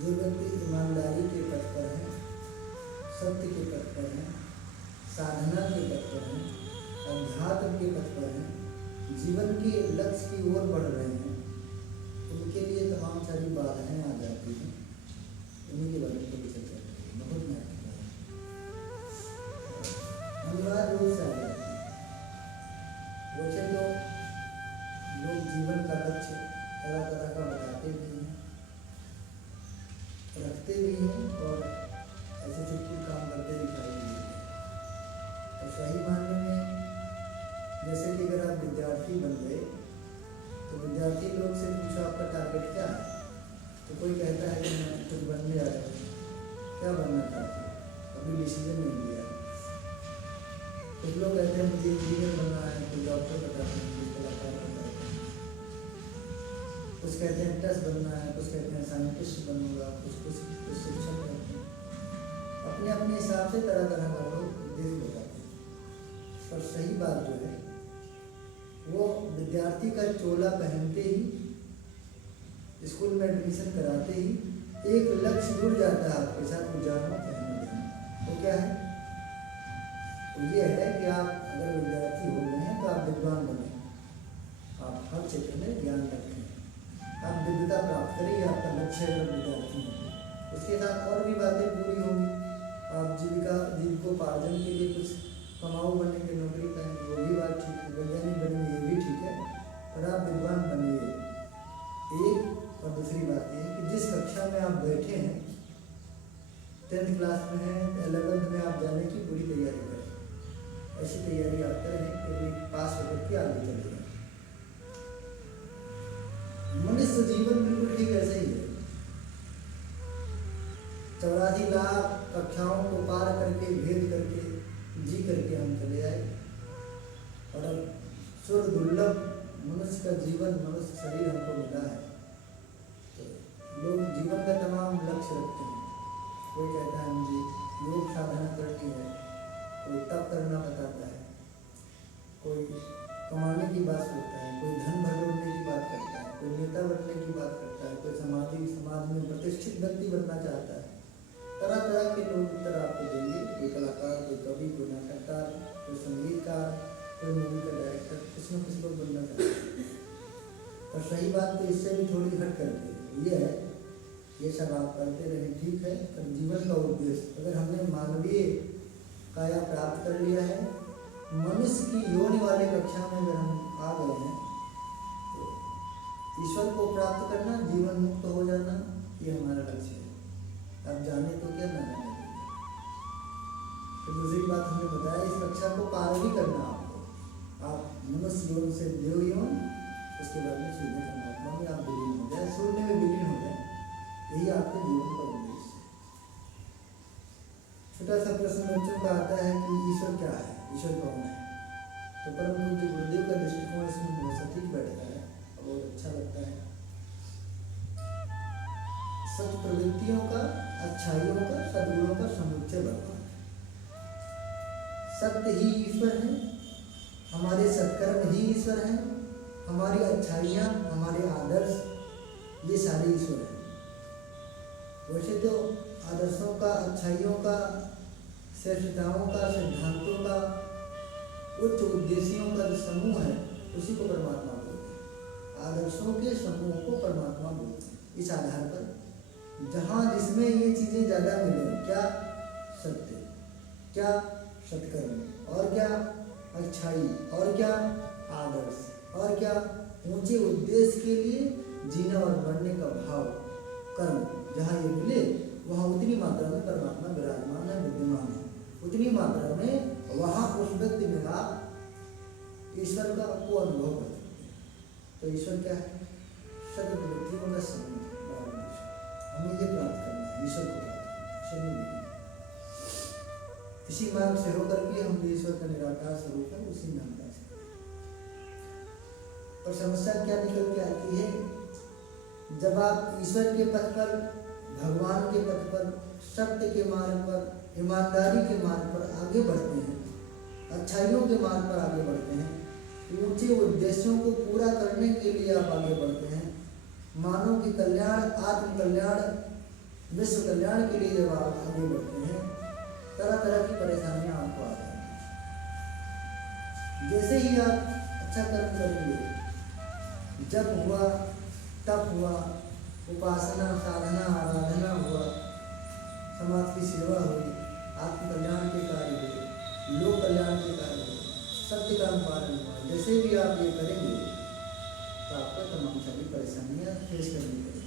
जो व्यक्ति ईमानदारी के पथ पर है, सत्य के पथ पर है, साधना के पथ पर है, अध्यात्म के पथ पर है, जीवन के लक्ष्य की ओर बढ़ रहे हैं, उनके लिए तमाम सारी बाधाएं आ जाती हैं। उन्हीं के बारे में थोड़ी चर्चा करेंगे। बहुत महत्वपूर्ण अनिवार्य रूप से आ जाती है। वैसे तो लोग जीवन का लक्ष्य तरह तरह का बताते भी हैं, रखते भी हैं और ऐसे कुछ काम करते दिखाई भी देते हैं। और सही मानने में जैसे कि अगर आप विद्यार्थी बन गए तो विद्यार्थी लोग से पूछो आपका टारगेट क्या है, तो कोई कहता है कि मैं कुछ बनने जा रहा हूँ। क्या बनना चाहते हैं? अभी डिसीजन नहीं लिया। कुछ लोग कहते हैं मुझे इंजीनियर बनना है, कोई डॉक्टर बताते हैं, कोई कलाकार बताते हैं, कुछ कहते हैं टेस्ट बनना है, कुछ कहते हैं साइंटिस्ट बनूंगा, कुछ शिक्षक कहते हैं। अपने अपने हिसाब से तरह तरह का लोग उद्देश्य बताते हैं। पर सही बात जो है वो विद्यार्थी का चोला पहनते ही, स्कूल में एडमिशन कराते ही एक लक्ष्य जुड़ जाता है आपके साथ, वो जानना पहनना देना। वो क्या है? तो ये है कि आप अगर विद्यार्थी हो गए हैं तो आप विद्वान बने, आप हर क्षेत्र में ज्ञान रखें, आप विद्वता प्राप्त करें, ये आपका लक्ष्य है अगर विद्यार्थी हैं। उसके साथ और भी बातें पूरी होंगी। आप जीविकोपार्जन के लिए कुछ कमाऊ बनने की नौकरी करेंगे, वो भी बात ठीक है, वैज्ञानिक बनेंगे, ये भी ठीक है, पर आप विद्वान बनिए। एक और दूसरी बात ये है कि जिस कक्षा में आप बैठे हैं, 10th क्लास में हैं, 11th में आप जाने की पूरी तैयारी करें। ऐसी तैयारी आप करें कि पास होकर के आगे चले जाए। मनुष्य जीवन बिल्कुल ठीक ऐसे ही है। 84 लाख कक्षाओं को पार करके, भेद करके, जी करके हम चले आए। और अब सुर दुर्लभ मनुष्य का जीवन, मनुष्य शरीर हमको मिला है। तो लोग जीवन का तमाम लक्ष्य रखते हैं। कोई कहता है मुझे योग साधना करनी है, कोई तप करना बताता है, कोई कमाने की बात करता है, कोई धन भटोरने की बात करता है, कोई नेता बनने की बात करता है, कोई समाज में प्रतिष्ठित व्यक्ति बनना चाहता है। तरह तरह के लोग उत्तर आपको देंगे। कोई कलाकार, कोई कवि, कोई नाटककार, कोई संगीतकार, कोई मूवी का डायरेक्टर, कुछ न कुछ लोग बनना चाहते हैं। और सही बात तो इससे भी थोड़ी हट करके ये है, ये सब आप करते रहें, ठीक है, पर जीवन का उद्देश्य, अगर हमने मानवीय काया प्राप्त कर लिया है, मनुष्य की योनि वाले कक्षा में अगर हम आ गए हैं, तो ईश्वर को प्राप्त करना, जीवन मुक्त हो जाना, ये हमारा लक्ष्य है। अब जाने तो क्या ना जाने। तो दूसरी बात हमने बताया, इस कक्षा को पार भी करना आपको। आप मनुष्य योनि से देव योनि, उसके बाद में सीधे परमात्मा में आप विलीन हो जाए, शून्य में विलीन हो जाए। यही आपके जीवन का उद्देश्य है। छोटा सा प्रश्न बच्चों का आता है कि ईश्वर क्या है, ईश्वर कौन है? तो परम पूज्य गुरुदेव का दृष्टिकोण इसमें बहुत सटीक बैठता है और बहुत अच्छा लगता है। सत प्रवृत्तियों का, अच्छाइयों का, सद्गुणों का समुच्चय भगवान। सत्य ही ईश्वर है, हमारे सत्कर्म ही ईश्वर है, हमारी अच्छाइयाँ, हमारे आदर्श, ये सारे ईश्वर हैं। वैसे तो आदर्शों का, अच्छाइयों का, श्रेष्ठताओं का, सिद्धांतों का, उच्च उद्देश्यों का जो समूह है, उसी को परमात्मा बोलते हैं। आदर्शों के समूह को परमात्मा बोलते हैं। इस आधार पर जहाँ जिसमें ये चीज़ें ज़्यादा मिले, क्या सत्य, क्या सत्कर्म, और क्या अच्छाई, और क्या आदर्श, और क्या ऊंचे उद्देश्य के लिए जीना और बढ़ने का भाव, कर्म, जहाँ ये मिले वहाँ उतनी मात्रा में परमात्मा विराजमान है, विद्यमान है। उतनी मात्रा में वहाँ उस व्यक्ति में आप ईश्वर का को अनुभव कर सकते हैं। तो ईश्वर क्या है? सद्वृत्तियों का समूह। हमें ये प्राप्त करना है, ईश्वर को प्राप्त करना है। इसी मार्ग से होकर के हम ईश्वर का निराकार स्वरूप है, उसी में हम जा सकते हैं। और समस्या क्या निकल के आती है? जब आप ईश्वर के पथ पर, भगवान के पथ पर, सत्य के मार्ग पर, ईमानदारी के मार्ग पर आगे बढ़ते हैं, अच्छाइयों के मार्ग पर आगे बढ़ते हैं, ऊंचे उद्देश्यों को पूरा करने के लिए आप आगे बढ़ते हैं, मानव के कल्याण, आत्म कल्याण विश्व कल्याण के लिए जब आप आगे बढ़ते हैं, तरह तरह की परेशानियां आपको आ जाएंगी। जैसे ही आप अच्छा कर्म करेंगे, जब हुआ तप हुआ, उपासना साधना आराधना हुआ, समाज की सेवा हुई, आत्म कल्याण के कार्य हुए, लोक कल्याण के कार्य हुए, सत्य का पालन हुआ, जैसे भी आप ये करेंगे तो आपको तमाम सारी परेशानियां फेस करनी पड़ेगी।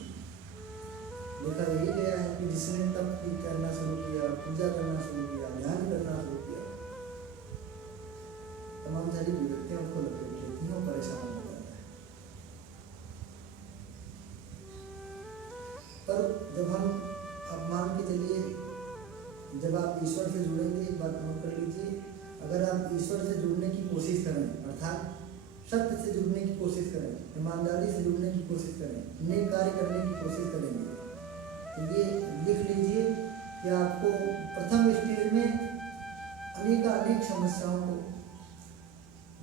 देखा यही गया है कि जिसने तप करना शुरू किया, पूजा करना शुरू किया, ध्यान करना शुरू किया, तमाम सारी विपत्तियां उसको लपेट लेती हैं और परेशान हो जाता है। पर जब हम अब मान के चलिए, जब आप ईश्वर से जुड़ेंगे, एक बात नोट कर लीजिए, अगर आप ईश्वर से जुड़ने की कोशिश करें, अर्थात सत्य से जुड़ने की कोशिश करें, ईमानदारी से जुड़ने की कोशिश करें, नेक कार्य करने की कोशिश करेंगे, तो ये लिख लीजिए कि आपको प्रथम स्टेज में अनेक समस्याओं को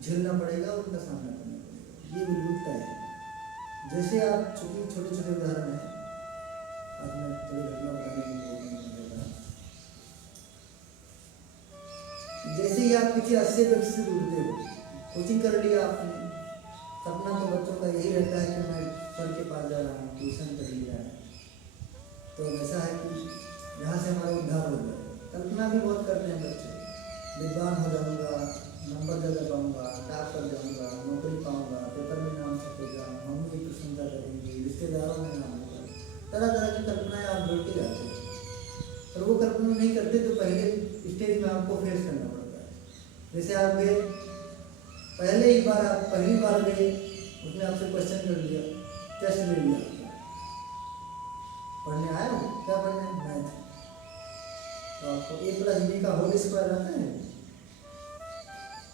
झेलना पड़ेगा, उनका सामना करना पड़ेगा। ये बिल्कुल तय है। जैसे आप छोटे छोटे उदाहरण हैं, आज मैं थोड़ी घटना बताने की कोशिश करूंगा। जैसे ही आप किसी अच्छे व्यक्ति से जुड़ते हो, कोचिंग कर लिया आपने, सपना तो बच्चों का यही रहता है कि मैं सर के पास जा रहा हूँ, ट्यूशन कर लिया है, तो ऐसा है कि यहाँ से हमारा उद्धार हो जाए। कल्पना भी बहुत करते हैं बच्चे, विद्वान हो जाऊँगा, नंबर ज़्यादा पाऊँगा, टॉप कर जाऊँगा, नौकरी पाऊँगा, पेपर में नाम छपेगा, मम्मी की प्रशंसा करेंगी, रिश्तेदारों में नाम होगा, तरह तरह की कल्पनाएं आप जोड़ते जाते हैं। और वो कल्पना नहीं करते तो पहले स्टेज में आपको फेस करना पड़ता है। जैसे आप गए, पहली बार गए, उसने आपसे क्वेश्चन कर लिया, टेस्ट ले लिया, पढ़ने आए हो, क्या पढ़ने, मैथ, तो आपको a+b का होल स्क्वायर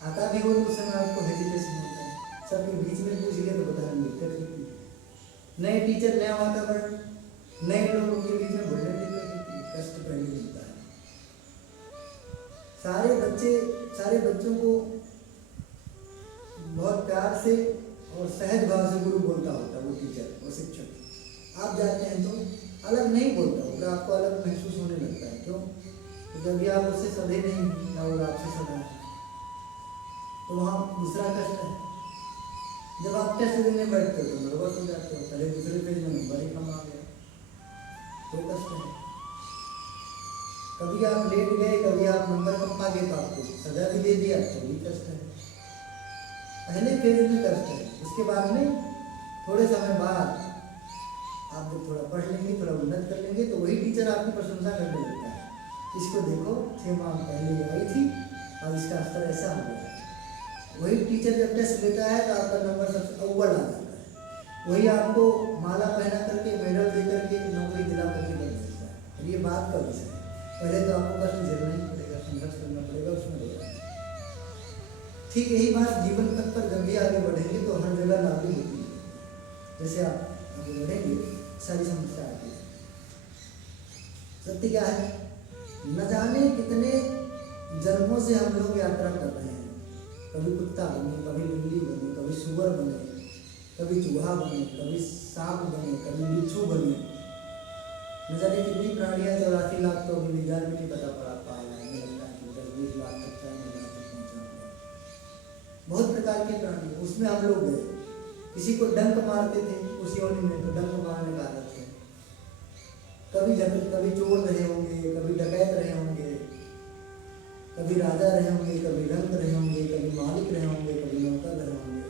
आता भी हो तो उस समय आपको हेजिटेशन होता है, सबके बीच में पूछ लिया तो बता नहीं सकते। नए टीचर, नया वातावरण, नए लोगों के बीच में बढ़ने की कष्ट पहले मिलता है। सारे बच्चों को बहुत प्यार से और सहज भाव से गुरु बोलता होता है, वो टीचर और शिक्षक। आप जाते हैं तो अलग नहीं बोलता होगा, आपको अलग महसूस होने लगता है। क्यों? तो जब आप उससे सधे नहीं और आपसे सधा है, तो वहाँ दूसरा कष्ट है। जब आप टेस्ट देने बैठते हो तो नर्वस हो जाते हो, पहले दूसरे पेज में नंबर ही कम आ गया, तो कष्ट है। कभी आप लेट गए, कभी आप नंबर कम पा गए तो आपको सजा भी दे दिया, तो भी कष्ट है। पहले फेज में कष्ट है, उसके बाद में थोड़े समय बाद आप जब थोड़ा पढ़ लेंगे, थोड़ा उन्नत कर लेंगे, तो वही टीचर आपकी प्रशंसा करने लगता है, इसको देखो 6 माह पहले आई थी और इसका स्तर ऐसा हो गया। वही टीचर जब टेस्ट लेता है तो आपका नंबर सबसे अव्वल आ जाता है, वही आपको माला पहना करके, मेडल दे करके, नौकरी दिला करके बन देता है। और ये बात का विषय है, पहले तो आपको कष्ट झेलना ही पड़ेगा, संघर्ष करना पड़ेगा, उसमें होगा। ठीक यही बात जीवन पथ पर जब भी आगे बढ़ेंगे तो हर जगह लागू होती है। जैसे आप आगे बढ़ेंगे, सारी समस्या आती है। सत्य क्या है, न जाने कितने जन्मों से हम लोग यात्रा कर रहे हैं। कभी कुत्ता बने, कभी बिल्ली बने, कभी सुअर बने, कभी चूहा बने, कभी सांप बने, कभी बिच्छू बने, न जाने कितनी प्राणियां, 84 लाख तो अभी विज्ञान में नहीं पता पड़ा पाया है, 10-20 लाख तक पहुंचा। बहुत प्रकार के प्राणी, उसमें हम लोग गए। किसी को डंक मारते थे उस योनि में, तो डंक मारने का आदत है। कभी चोर रहे होंगे, कभी डकैत रहे होंगे, कभी राजा रहे होंगे, कभी रंग रहे होंगे, कभी मालिक रहे होंगे, कभी नौकर रहे होंगे,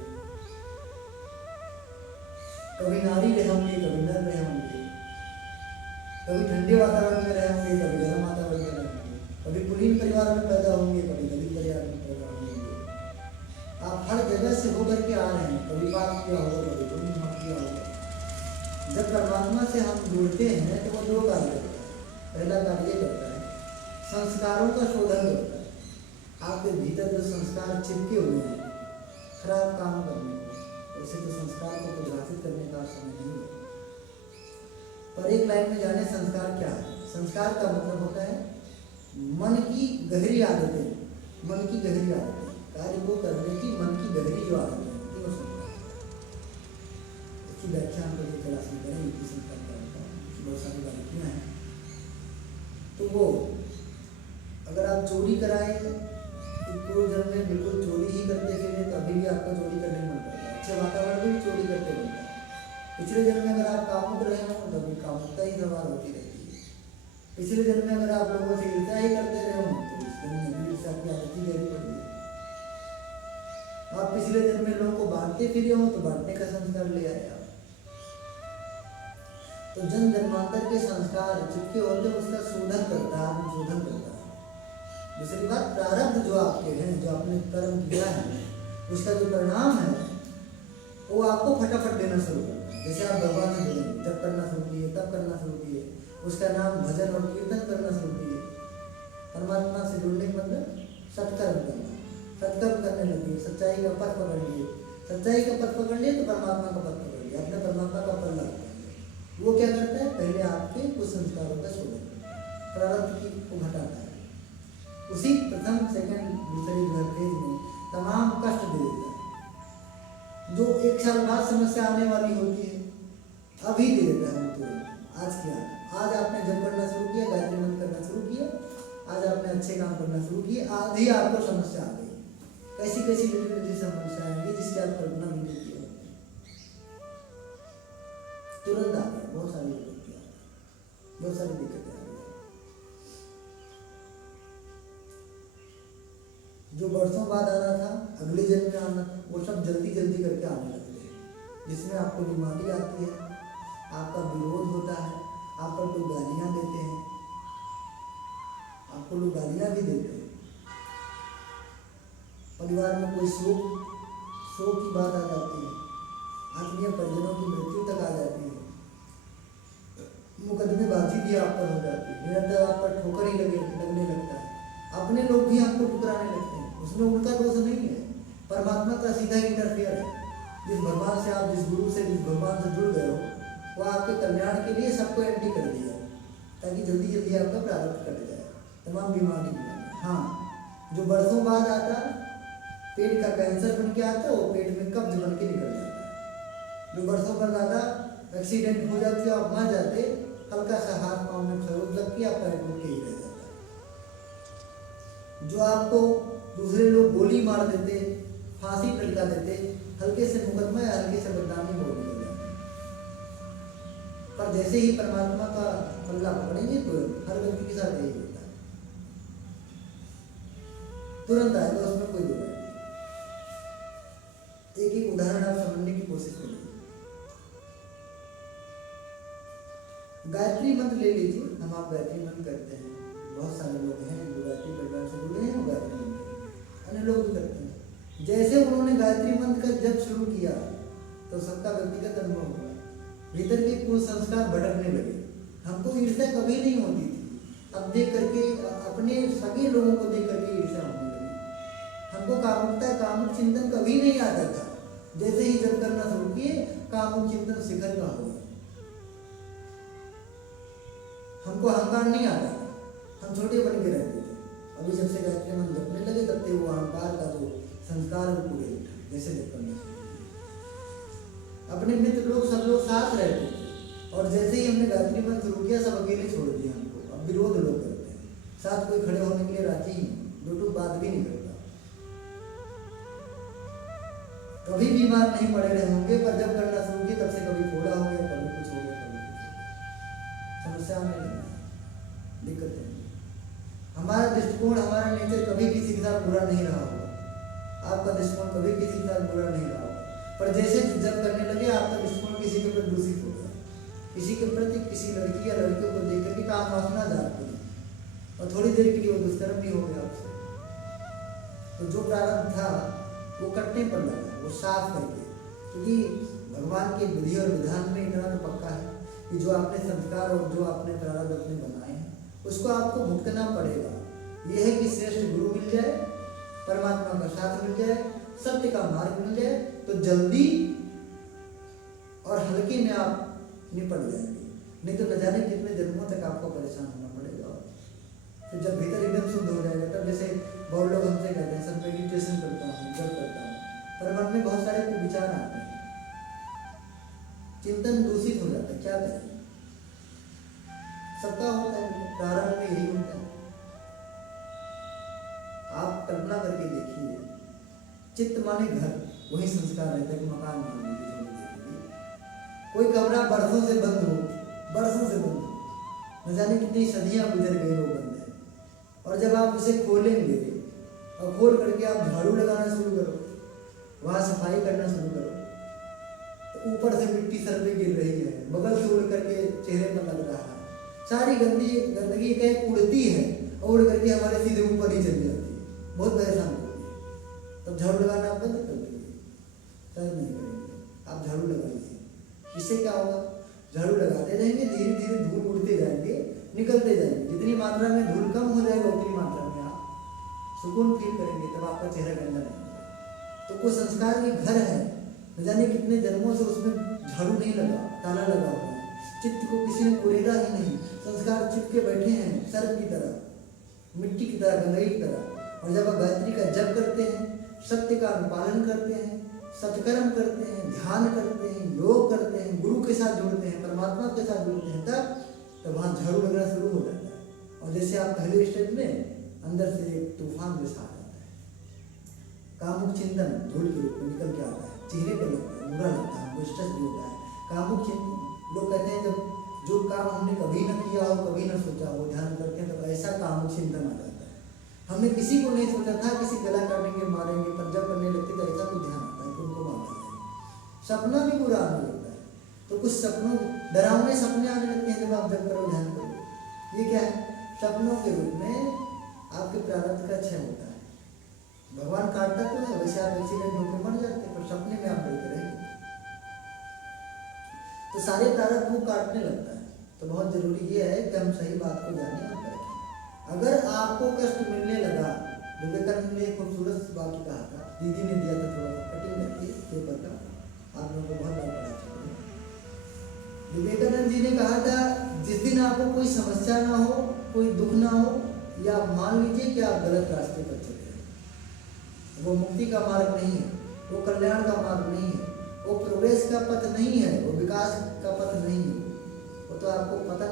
कभी नारी रहे होंगे, कभी नर रहे होंगे, कभी ठंडे वातावरण में रहे होंगे, कभी गर्म वातावरण में रहे होंगे, कभी कुलीन परिवार में पैदा होंगे, कभी दलित परिवार में पैदा होंगे। आप हर जगह से होकर के आ रहे हैं, कभी पाप किया होगा, कभी पुण्य किया होगा। जब परमात्मा से हम जुड़ते हैं तो वो 2 कार्य करता है। पहला कार्य करता है, संस्कारों का शोधन करता है। आपके भीतर जो संस्कार चिपके हुए हैं खराब काम करने को, उसे तो संस्कार को परिभाषित करने का समय नहीं है। पर एक लाइन में जाने संस्कार क्या है। संस्कार का मतलब होता है मन की गहरी आदतें, मन की गहरी आदतें, कार्य को करने की मन की गहरी जो आदतें होती है वो संस्कार। इसकी व्याख्या हम लोग क्लास में करेंगे कि संस्कार क्या होता है। बहुत सारी बारीकियाँ हैं, तो वो अगर आप चोरी कराए तो पूर्व जन्म में बिल्कुल चोरी ही करते फिरे तो अभी भी आपका चोरी करने में मन करता है। अच्छे वातावरण में भी चोरी करते बनता है। पिछले जन्म में अगर आप कामुक रहे हो तो अभी कामुकता ही सवार होती रहती है। पिछले जन्म में अगर आप लोगों से ईर्ष्या ही करते रहे हो तो इस जन्म में भी ईर्ष्या की आदत ही गहरी पड़ी है। आप पिछले जन्म में लोगों को बांटते फिरे हो तो बांटने का संस्कार ले आए आप। तो जन्म जन्मांतर के संस्कार जितने होते हैं उसका शोधन करता है, आत्मशोधन करता है। दूसरी बात, प्रारब्ध जो आपके हैं, जो आपने कर्म किया है, उसका जो परिणाम है वो आपको फटाफट देना शुरू करता है। जैसे आप भगवान से जुड़ेंगे, जब करना शुरू किए, तब करना शुरू किए, उसका नाम भजन और कीर्तन करना शुरू किए। परमात्मा से जुड़ने का मतलब सत्कर्म करना, सत्कर्म करने लगे, सच्चाई का पथ पकड़ लिए। सच्चाई का पथ पकड़ लिए तो परमात्मा का पथ पकड़ लिया, अपने परमात्मा का पथ लगा। वो क्या करता है, पहले आपके कुछ संस्कारों का शोधन करता है, प्रारब्ध की को घटाता है। उसी प्रथम सेकंड दूसरे जो फेज में तमाम कष्ट दे देता है। जो 1 साल बाद समस्या आने वाली होती है अभी दे देता है तुरंत। आज क्या, आज आपने जब करना शुरू किया, गायत्री मंत्र करना शुरू किया, आज आपने अच्छे काम करना शुरू किए, आज ही आपको समस्या आ गई। कैसी कैसी लंबी समस्या आएंगी जिसकी आप कल्पना भी नहीं की होगी, तुरंत आ गया। बहुत सारी दिक्कतें आ गई, बहुत सारी दिक्कतें आ गई। जो वर्षों बाद आना था, अगले जन्म में आना था, वो सब जल्दी जल्दी करके आने लगते हैं। जिसमें आपको बीमारी आती है, आपका विरोध होता है, आप पर लोग गालियाँ देते हैं, आपको लोग गालियाँ भी देते हैं। परिवार में कोई शोक की बात आ जाती है, आत्मीय परिजनों की मृत्यु तक आ जाती है, मुकदमेबाजी भी आप पर हो जाती है, निरंतर आप पर ठोकर ही लगने लगता है, अपने लोग भी आपको ठुकराने लगते हैं। उसमें उनका दोष नहीं है, परमात्मा का सीधा इंटरफेयर है। जिस भगवान से आप, जिस गुरु से, जिस भगवान से जुड़ गए हो, वो आपके कल्याण के लिए सबको एंटी कर दिया ताकि जल्दी जल्दी आपका प्रारब्ध कट जाए, तमाम बीमारी। हाँ, जो वर्षों बाद आता, पेट का कैंसर बन के आता, वो पेट में कब्ज बन के निकल जाता है। जो वर्षों बाद आता, एक्सीडेंट हो जाती है, आप मर जाते, हल्का सा हाथ पाँव में खरोच लग के आपका टूट के ही रह जाता है। जो आपको दूसरे लोग गोली मार देते, फांसी लटका देते, हल्के से मुकदमा या हल्के से बदनामी हो जाती। पर जैसे ही परमात्मा का पल्ला पकड़ेंगे तो हर व्यक्ति के साथ यही होता है, तुरंत आएगा, उसमें कोई दो नहीं। एक एक उदाहरण आप समझने की कोशिश करिए। गायत्री मंत्र ले लीजिए, हम आप गायत्री मंत्र करते हैं, बहुत सारे लोग हैं जो गायत्री परिवार से जुड़े हैं, गायत्री मंत्र अन्य लोग भी करते हैं। जैसे उन्होंने गायत्री मंत्र का जब शुरू किया तो सबका व्यक्तिगत अनुभव हुआ, भीतर के कुछ संस्कार भटकने लगे। हमको ईर्ष्या कभी नहीं होती थी, अब देख करके अपने सभी लोगों को देख करके ईर्ष्या होने लगी। हमको कामुकता, कामुक चिंतन कभी नहीं आता था, जैसे ही जब करना शुरू किए कामुक चिंतन शिखर का हो गया। हमको अहंकार नहीं आता, हम छोटे बन के रहते थे। अभी जब से गायत्री मंत्र जपने लगे तब से वो अहंकार का जो संस्कार है पूरे उठा, जैसे जब करना अपने मित्र लोग सब लोग साथ रहते थे, और जैसे ही हमने गायत्री मंत्र शुरू किया सब अकेले छोड़ दिया हमको। अब विरोध लोग करते हैं, साथ कोई खड़े होने के लिए राजी ही, दो बात भी नहीं करता। कभी बीमार नहीं पड़े रहे होंगे, पर जब करना शुरू किया तब से कभी फोड़ा हो गया, कभी कुछ हो गया, कभी कुछ हो गया, समस्या आने लगी, दिक्कत है। हमारा दृष्टिकोण, हमारा नेचर कभी किसी के साथ बुरा नहीं रहा होगा, आपका दृष्टिकोण कभी किसी के साथ बुरा नहीं रहा होगा, पर जैसे जब करने लगे आपका दृष्टिकोण किसी के प्रति दूषित हो गया, किसी के प्रति, किसी लड़की या लड़के को देख करके काम वासना जाती है, और थोड़ी देर के लिए वो दुष्कर्म भी हो गया आपसे। तो जो प्रारब्ध था वो कटने पर लगा, वो साफ करके, क्योंकि भगवान के विधि और विधान में इतना तो पक्का है कि जो आपने संस्कार और जो आपने प्रारब्ध अपने बनाए हैं उसको आपको भुगतना पड़ेगा। यह है कि श्रेष्ठ गुरु मिल जाए, परमात्मा का साथ मिल जाए, सत्य का मार्ग मिल जाए तो जल्दी और हल्के में आप निपट जाएंगे, नहीं तो न जाने कितने जन्मों तक आपको परेशान होना पड़ेगा। फिर जब भीतर एकदम शुद्ध हो जाएगा तब, जैसे बहुत लोग हमसे कहते हैं सर मेडिटेशन करता हूँ, जब करता हूँ, पर मन में बहुत सारे विचार आते हैं, चिंतन दूषित हो जाता है, क्या करें, सबका होता है। प्रारंभ में यही होता है। आप कल्पना करके देखिए, चित्त माने घर, वही संस्कार रहता है कि मकान मान लीजिए, कोई कमरा बरसों से बंद हो, न जाने कितनी सदियां गुजर गई वो बंद है, और जब आप उसे खोलेंगे और खोल करके आप झाड़ू लगाना शुरू करो, वहाँ सफाई करना शुरू करो, तो ऊपर से मिट्टी सर पे गिर रही है, बगल से उड़ करके चेहरे पर लग रहा है, सारी गंदगी कहीं उड़ती है और उड़ करके हमारे सीधे ऊपर ही चली जाती है, बहुत परेशान होती है। तब झाड़ू लगाना आप बंद कर देंगे? शायद नहीं करेंगे। आप झाड़ू लगाइए, इससे क्या होगा? झाड़ू लगाते रहेंगे, धीरे धीरे धूल उड़ते जाएंगे, निकलते जाएंगे, जितनी मात्रा में धूल कम हो जाएगा उतनी मात्रा में आप सुकून फील करेंगे, तब आपका चेहरा गंदा नहीं होगा। तो कुछ संस्कार के घर है, न जाने कितने जन्मों से उसमें झाड़ू नहीं लगा, ताला लगा हुआ है, चित्त को किसी ने कुरेदा ही नहीं, संस्कार चिपके बैठे हैं सर्प की तरह, मिट्टी की तरह, गंदगी की तरह। और जब आप गायत्री का जप करते हैं, सत्य का अनुपालन करते हैं, सत्कर्म करते हैं, ध्यान करते हैं, योग करते हैं, गुरु के साथ जुड़ते हैं, परमात्मा के साथ जुड़ते हैं, तब वहाँ झाड़ू लगना शुरू हो जाता है। और जैसे आप पहले स्टेज में अंदर से एक तूफान जैसा आ जाता है, कामुक चिंतन धूल के रूप में निकल के आता है, चेहरे पर लगता है, बुरा लगता है, हमको स्ट्रेस भी होता है। कामुक चिंतन, लोग कहते हैं जब जो काम हमने कभी न किया हो, कभी न सोचा हो, ध्यान करते हैं तब ऐसा कामुक चिंतन आ जाता है। हमने किसी को नहीं सोचा था, किसी गला काटेंगे, मारेंगे, पर जब करने लगते तो ऐसा कोई ध्यान आता है कि उनको मार देंगे। सपना भी बुरा आने लगता है, तो कुछ सपनों, डरावने सपने आने लगते हैं जब आप जब करो, ध्यान करो। ये क्या है? सपनों के रूप में आपके प्रारब्ध का क्षय होता है। भगवान काटता तो है, वैसे आप एक्सीडेंट होकर मर जाते हैं, पर सपने में आप डरते रहेंगे, तो सारे प्रारब्ध वो काटने लगता है। तो बहुत जरूरी ये है कि हम सही बात को जाने और परखें। अगर आपको कष्ट मिलने लगा, विवेकानंद ने एक खूबसूरत वाक्य कहा था, दीदी ने दिया था, थोड़ा कटिंग करके पेपर का, आप लोगों को बहुत बार पढ़ा चुके हैं। विवेकानंद जी ने कहा था, जिस दिन आपको कोई समस्या ना हो, कोई दुख ना हो, या मान लीजिए कि आप गलत रास्ते पर चले हैं, वो मुक्ति का मार्ग नहीं है, वो कल्याण का मार्ग नहीं है, वो प्रोग्रेस का पथ नहीं है, वो विकास का पथ नहीं है, वो तो आपको पतन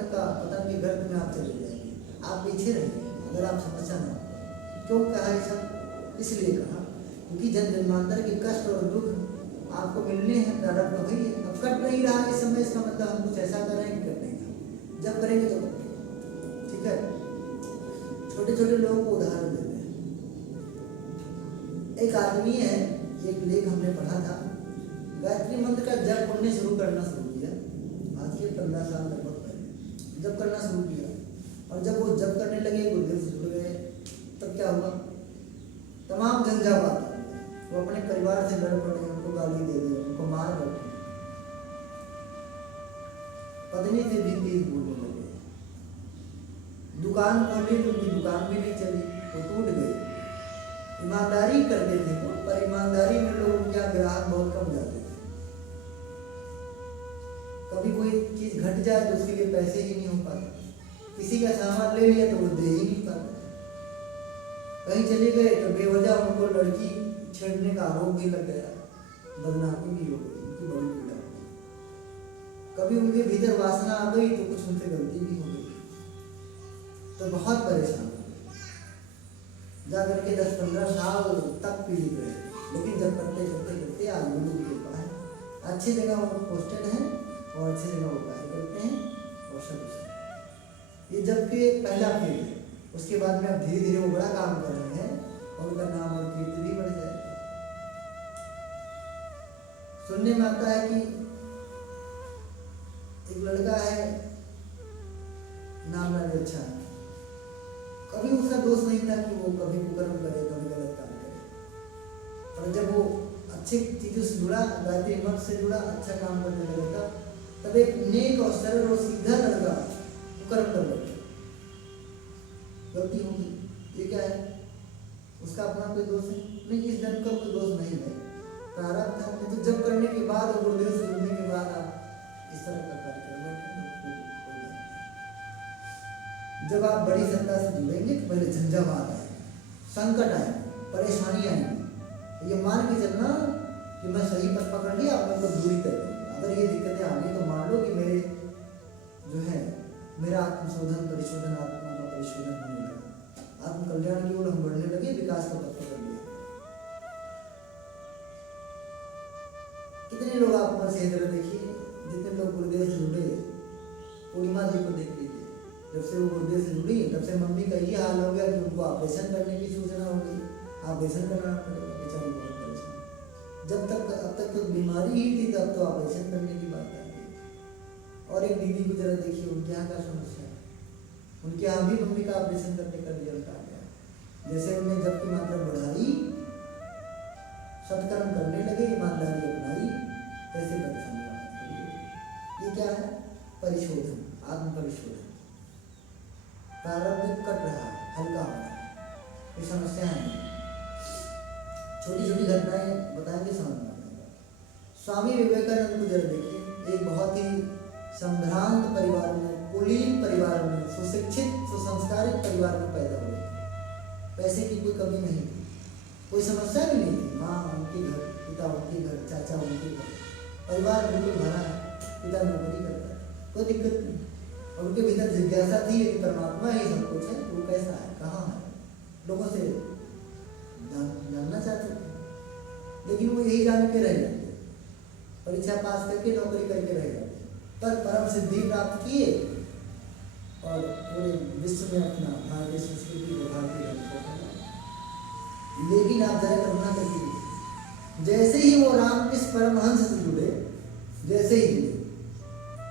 के गर्त में आप चले जाएंगे, आप पीछे रहेंगे अगर आप समस्या ना हो। क्यों कहा ये सब? इसलिए कहा क्योंकि जन्म जन्मांतर के कष्ट और दुख आपको मिलने हैं, प्रारब्ध वही है। अब कट नहीं रहा इस समय, इसका मतलब हम कुछ ऐसा कर रहे हैं कि कट नहीं रहा, जब करेंगे तो करेंगे। ठीक है, छोटे छोटे लोगों को उदाहरण देते हैं। एक आदमी है, एक लेख हमने पढ़ा था, गायत्री मंत्र का जप करने शुरू करना शुरू किया, आज के 15 साल लगभग पहले जप करना शुरू किया, और जब वो जप करने लगे, गुरुदेव से जुड़ गए, तब क्या हुआ? तमाम झंझावात, वो अपने परिवार से लड़ पड़े, उनको गाली दे दी, उनको मार बैठे, पत्नी से भी तेज बोलने लगे, दुकान खोली तो उनकी दुकान भी नहीं चली, वो टूट गई। ईमानदारी करते थे वो, पर ईमानदारी में लोग क्या ग्राहक बहुत कम जाते थे। कभी कोई चीज घट जाए तो उसके लिए पैसे ही नहीं हो पाते, किसी का सामान ले लिया तो वो दे ही नहीं पाते, कहीं चले गए तो बेवजह उनको लड़की छेड़ने का आरोप भी लग गया, बदनामी भी हो गई, उनकी बड़ी पीड़ा हो गई। कभी उनके भीतर वासना आ गई तो कुछ उनसे गलती भी हो गई, तो बहुत परेशान हो गए, जा करके 10-15 साल तक पीड़ित रहे। लेकिन जब करते करते करते आज गुरु की कृपा है, अच्छी जगह वो पोस्टेड हैं और अच्छी जगह वो कार्य करते हैं, और सब ये जब के पहला फेज है, उसके बाद में अब धीरे धीरे वो बड़ा काम कर रहे हैं, और उनका नाम और कीर्ति भी बढ़ जाएगा। सुनने में आता है कि एक लड़का है, नाम राज अच्छा है, कभी उसका दोष नहीं था कि वो कभी कुकर्म करे, कभी गलत काम करे, पर जब वो अच्छी चीजों से जुड़ा, गायत्री मंत्र से जुड़ा, अच्छा काम करने लगा था, तब एक नेक और सरल और सीधा लड़का कुकर्म कर बैठा, गलती होगी, ये क्या है? उसका अपना कोई दोष है नहीं, इस जन्म का कोई दोष नहीं है, प्रारब्ध था। तो जब करने के बाद और गुरुदेव से जुड़ने के बाद आप इस तरह का कार्य करेंगे, जब आप बड़ी सत्ता से जुड़ेंगे तो पहले झंझावात आए, संकट आए, परेशानी आएंगी, ये मान के चलना कि मैं सही पथ पकड़ लिया, आप मेरे को दूरी कर दूँगा। अगर ये दिक्कतें आ गई तो मान लो कि मेरे जो है मेरा आत्मशोधन परिशोधन, आत्मा का परिशोधन होने लगा, आत्मकल्याण की ओर हम बढ़ने लगे, विकास का पथ पकड़ लिया। कितने लोग आप पर से जरा देखिए, जितने लोग गुरुदेव से जुड़े, पूर्णिमा जी को देख लीजिए, जब से वो गुरुदेव से जुड़ी तब से मम्मी का ये हाल हो गया कि उनको ऑपरेशन करने की सूचना हो गई, ऑपरेशन कराना पड़ेगा, बेचारी बहुत परेशान। जब तक अब तक तो बीमारी ही थी, तब तो ऑपरेशन करने की बात आ गई। और एक दीदी को जरा देखिए, उनके यहाँ का समस्या है, उनके यहाँ भी मम्मी का ऑपरेशन करने का रिजल्ट आ गया। जैसे उन्हें जब की मात्रा बढ़ाई, सत्कर्म करने लगे, ईमानदारी अपनाई, ऐसे परेशानी ये क्या है? परिशोधन, आत्म परिशोधन। प्रारब्ध कट रहा है, हल्का हो रहा है, ये समस्या है। छोटी छोटी घटनाएं बताएंगे, समझ में आएगा। स्वामी विवेकानंद को जरा देखिए, एक बहुत ही संभ्रांत परिवार में, कुलीन परिवार में, सुशिक्षित सुसंस्कारित परिवार में पैदा हुए। पैसे की कोई कमी नहीं थी, कोई समस्या भी नहीं थी। माँ उनके घर, पिता उनके घर, चाचा उनके घर, परिवार बिल्कुल भरा है, पिता नौकरी करता है, कोई दिक्कत नहीं। और उनके भीतर जिज्ञासा थी कि परमात्मा ही सब कुछ है, वो कैसा है, कहाँ है, लोगों से जानना चाहते थे। लेकिन वो यही जान के रह जाते, परीक्षा पास करके नौकरी करके रह जाते, पर परम सिद्धि प्राप्त किए और पूरे विश्व में अपना भारतीय संस्कृति को, भारतीय धर्म को फैलाया। लेकिन आप जरा कल्पना करिए, जैसे ही वो रामकृष्ण परमहंस से जुड़े, जैसे ही जुड़े,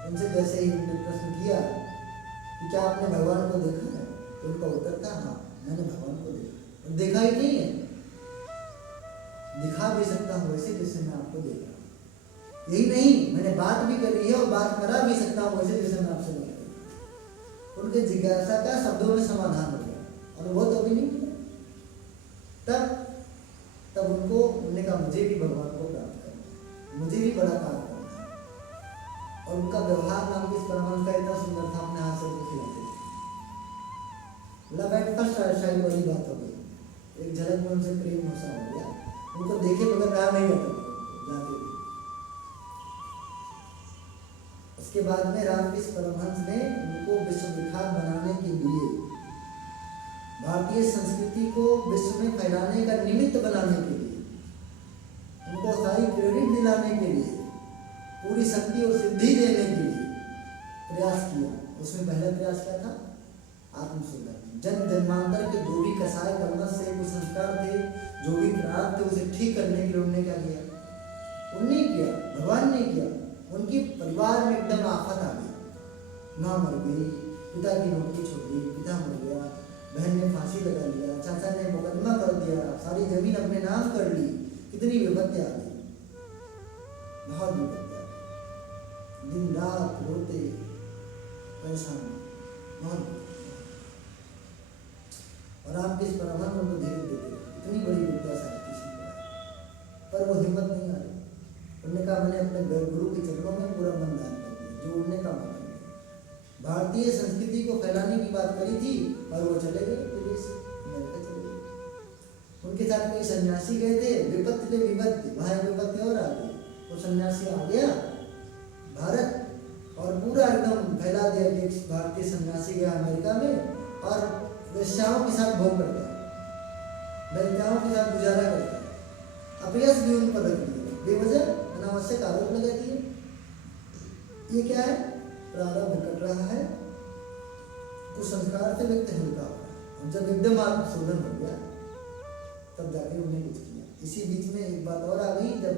उनसे जैसे ही उन्होंने प्रश्न किया कि क्या आपने भगवान को देखा है, तो उनका उत्तर था हाँ, मैंने भगवान को देखा। और देखा ही नहीं है, दिखा भी सकता हूँ वैसे जैसे मैं आपको देख रहा हूँ। यही नहीं, मैंने बात भी करी है और बात करा भी सकता हूँ वैसे जैसे मैं आपसे बात करूँ। उनके जिज्ञासा का शब्दों में समाधान हो गया, अनुभव तो अभी नहीं किया। तब उनको उन्होंने कहा मुझे भी भगवान को प्राप्त करना है, मुझे भी बड़ा काम करना है। और उनका व्यवहार रामकृष्ण परमहंस का इतना सुंदर था, अपने हाथ से उनको खिलाते थे। लव एट फर्स्ट साइड वाली बात हो गई, एक झलक में उनसे प्रेम होसा हो गया, उनको देखे बगैर रहा नहीं जाता, जाते थे। उसके बाद में रामकृष्ण परमहंस ने उनको विश्व विख्यात बनाने के लिए, भारतीय संस्कृति को विश्व में फैलाने का निमित्त बनाने के लिए, उनको सारी क्रेडिट दिलाने के लिए, पूरी शक्ति और सिद्धि देने के लिए प्रयास किया। उसमें पहला प्रयास क्या था? आत्मशोधन। जन्म जन्मांतर के जो भी कसाय कलमश से कुसंस्कार थे, जो भी प्रारब्ध थे, उसे ठीक करने के लिए उन्होंने क्या किया? उन्होंने किया, भगवान ने किया। उनके परिवार में एकदम आफत आ गई, माँ मर गई, पिता की नौकरी छूट गई, पिता मर गया, बहन ने फांसी लगा लिया, चाचा ने मुकदमा कर दिया, सारी जमीन अपने नाम कर ली, कितनी विपत्ति आ गई, बहुत विपत्ति आ गई। दिन रात रोते परेशान, बहुत। और रामकृष्ण परमहंस उनको धीरे देते, इतनी बड़ी विद्या शायद किसी को है, पर वो हिम्मत नहीं आ रही। उन्होंने कहा मैंने अपने गुरु के चरणों में पूरा मन दान कर दिया, जो उन्होंने कहा। भारतीय संस्कृति को फैलाने की बात करी थी और वो चले गए विदेश, अमेरिका चले गए। उनके साथ कोई सन्यासी गए थे, विपत्ति पे विपत्ति, वहाँ विपत्ति और आ गई। वो सन्यासी आ गया भारत और पूरा एकदम फैला दिया कि भारतीय सन्यासी गया अमेरिका में और वेश्याओं के साथ भोग करता है, वेश्याओं के साथ गुजारा करता है। अपयश भी उन पर रख दिया, बेवजह अनावश्यक आरोप लगा दिए। ये क्या है? प्रारब्ध कट रहा है, कुछ संस्कार से व्यक्ति हल्का हो रहा है। और जब एकदम आत्मशोधन हो गया तब जाके उन्हें कुछ किया। इसी बीच में एक बात और आ गई, जब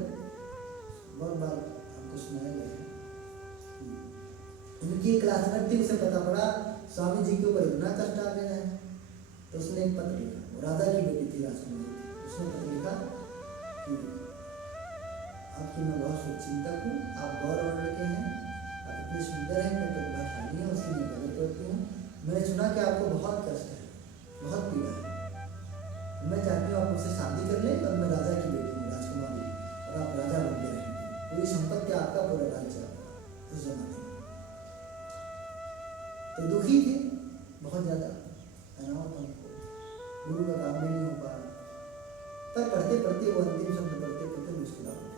बहुत बार आपको सुनाया गया, उनकी क्लासमेट थी, उसे पता पड़ा स्वामी जी के ऊपर इतना कष्ट आ गया है, तो उसने एक पत्र लिखा। वो राधा की बेटी थी, राजकुमारी थी। उसने पत्र लिखा कि आपकी मैं बहुत शुभचिंतक हूँ, आप गौरव लड़के हैं, आप इतने सुंदर हैं, मैं प्रतिभाशाली हैं, उसकी मैं कदर करती हूँ। मैंने सुना कि आपको बहुत कष्ट है, बहुत पीड़ा है, मैं चाहती हूँ आप मुझसे शादी कर लें और मैं राजा की बेटी हूँ, राजकुमारी, और आप राजा बन के रहेंगे, पूरी संपत्ति आपका, पूरा राज्य आपका। उस जमाने में तो दुखी थे बहुत ज़्यादा, तनाव था उनको, गुरु का काम भी नहीं हो पा रहा। पर पढ़ते पढ़ते वो अंतिम शब्द पढ़ते पढ़ते मुस्कुरा हो गए।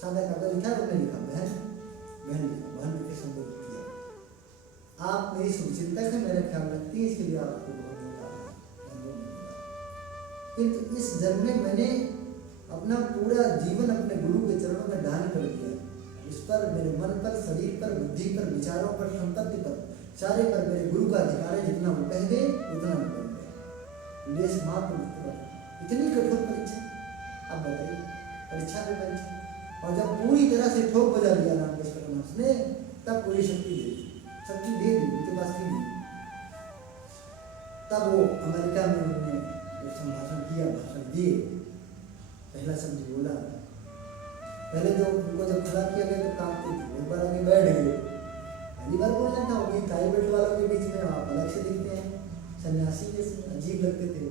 सादा कागज लिखा, उन्होंने लिखा बहन, बहन लिखा, बहन लिख के संबोधित किया। आप मेरी शुभचिंतक है, मेरा ख्याल रखती है, इसके लिए आपको बहुत बहुत अनुभव मिलेगा। किंतु इस जन्म में मैंने अपना पूरा जीवन अपने गुरु के चरणों में दान कर दिया। इस पर मेरे मन पर, शरीर पर, बुद्धि पर, विचारों पर, संपत्ति पर, सारे पर मेरे गुरु का अधिकार है। जितना वो कह दे उतना मैं करूँगा। लेस मात्र इतनी कठोर परीक्षा, अब बताइए, परीक्षा पे परीक्षा। और जब पूरी तरह से ठोक बजा दिया रामकृष्ण परमहंस ने, तब पूरी शक्ति दे दी, शक्ति दे दी, उनके पास थी नहीं। तब वो अमेरिका में उन्होंने संभाषण किया, भाषण दिए, पहला शब्द बोला। पहले तो उनको जब खड़ा किया गया तो कांपते थे, एक बार आगे बैठ गए। पहली बार बोलना था, उनकी ताई बेट वालों के बीच में आप अलग से दिखते हैं, सन्यासी जैसे अजीब लगते थे।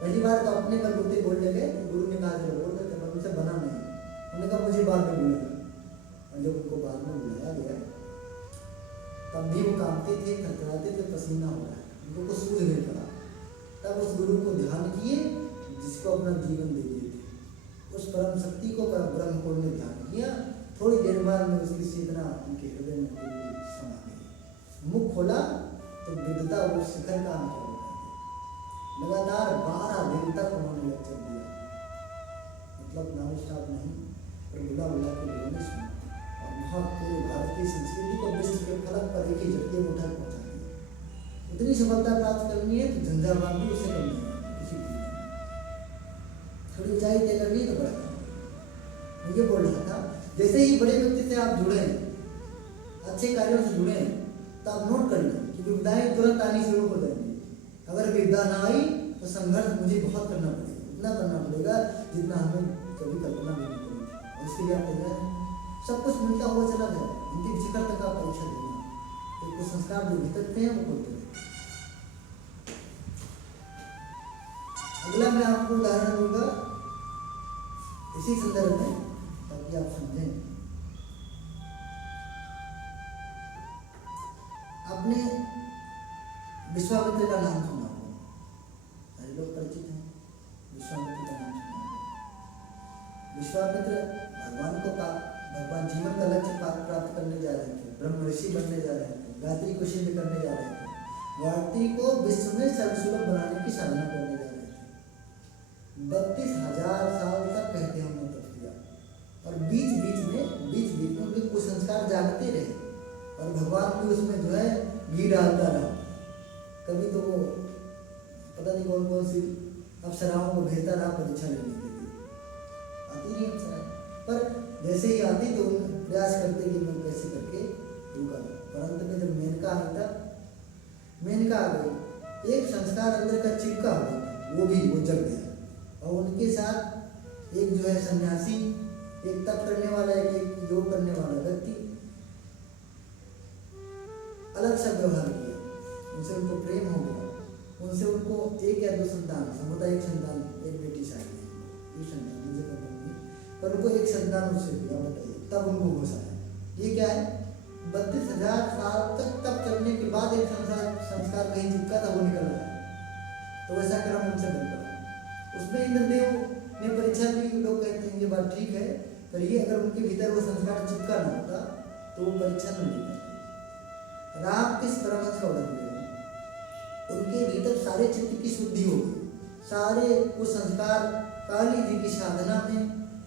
पहली बार तो अपने बलबूते बोलने गए, तो गुरु ने कहा चलो बोल देते, पर उनसे बना नहीं। उन्होंने कहा मुझे बाद में बुलाया, और जब उनको बाद में बुलाया गया तब भी वो कांपते थे, थरथराते थे, पसीना हो रहा है, उनको कुछ सूझ नहीं पड़ा। तब उस गुरु को ध्यान किए जिसको अपना जीवन दे दिए थे, उस परम शक्ति को, परम ब्रह्म को उन्होंने ध्यान किया। थोड़ी देर बाद में उसकी चेतना उनके हृदय में समा गई। मुख खोला तो विद्वता वो शिखर का अनुभव कर दिया। लगातार 12 दिन तक उन्होंने लेक्चर दिया, मतलब नॉन स्टॉप नहीं, पर बुला बुला के लोगों ने सुना, और बहुत पूरे भारत की संस्कृति को विश्व के फलक पर एक ही झटके में उठा पहुंचा दिया। इतनी सफलता प्राप्त करनी है तो झंझावात भी उससे कम नहीं है किसी भी, थोड़ी ऊंचाई तय करनी है तो बड़ा काम। मैं ये बोल रहा था, जैसे ही बड़े व्यक्ति से आप जुड़े, अच्छे कार्यों से जुड़े, तो आप नोट कर लें कि विपदाएं तुरंत आनी शुरू हो जाएंगी। अगर विपदा ना आई तो संघर्ष मुझे बहुत करना पड़ेगा, उतना करना पड़ेगा जितना हमें कभी कल्पना भी नहीं करी थी, और इसके लिए आप तैयार हैं। सब कुछ मिलता हुआ चला जाए, अंतिम शिखर तक आप परीक्षा देना, तो कुछ संस्कार जो भीतर थे वो खोलते हैं। अगला मैं आपको उदाहरण दूंगा इसी संदर्भ में, ताकि आप समझें। आपने विश्वामित्र का नाम सुना होगा, सारे लोग परिचित हैं, विश्वामित्र का नाम सुना होगा। विश्वामित्र भगवान जीवन का लक्ष्य प्राप्त करने जा रहे थे, ब्रह्म ऋषि बनने जा रहे थे, गायत्री को सिद्ध करने जा रहे थे, गायत्री को विश्व में सर्वसुलभ बनाने की साधना करने जा रहे थे। 32,000 साल तक कहते हैं उन्होंने तप किया, और बीच बीच में उनके कुछ संस्कार जागते रहे, और भगवान भी उसमें जो है घी डालता रहा। कभी तो वो पता नहीं कौन कौन सी अप्सराओं को भेजता रहा परीक्षा लेने के लिए, आती नहीं अप्सराएं, पर जैसे ही आती तो प्रयास करते कि मैं कैसे करके रुका। परंतु में जब मेनका आई था, मेनका आ गई, एक संस्कार अंदर का चिपका हुआ था, वो जग गया। और उनके साथ एक जो है सन्यासी, एक तप करने वाला, एक योग करने वाला व्यक्ति अलग सा व्यवहार किया, उनसे उनको प्रेम हो गया, उनसे उनको एक या दो संतान, सामुदायिक संतान, एक बेटी शायद ये संतान मुझे पता नहीं, पर उनको एक संतान उससे हुआ। बताइए, तब उनको होश आया। ये क्या है, 32,000 साल तक तप करने के बाद एक संस्कार कहीं चिपका था, वो निकल रहा है, तो वैसा क्रम उनसे बन पड़ा। उसमें इंद्रदेव ने परीक्षा ली। लोग कहते हैं ये बात ठीक है, पर ये अगर उनके भीतर वो संस्कार चिपका ना होता तो वो परीक्षा न लेता। राम किस परमहंस का उदाहरण ले, उनके भीतर सारे चित्त की शुद्धि हो गई, सारे वो संस्कार काली जी की साधना में,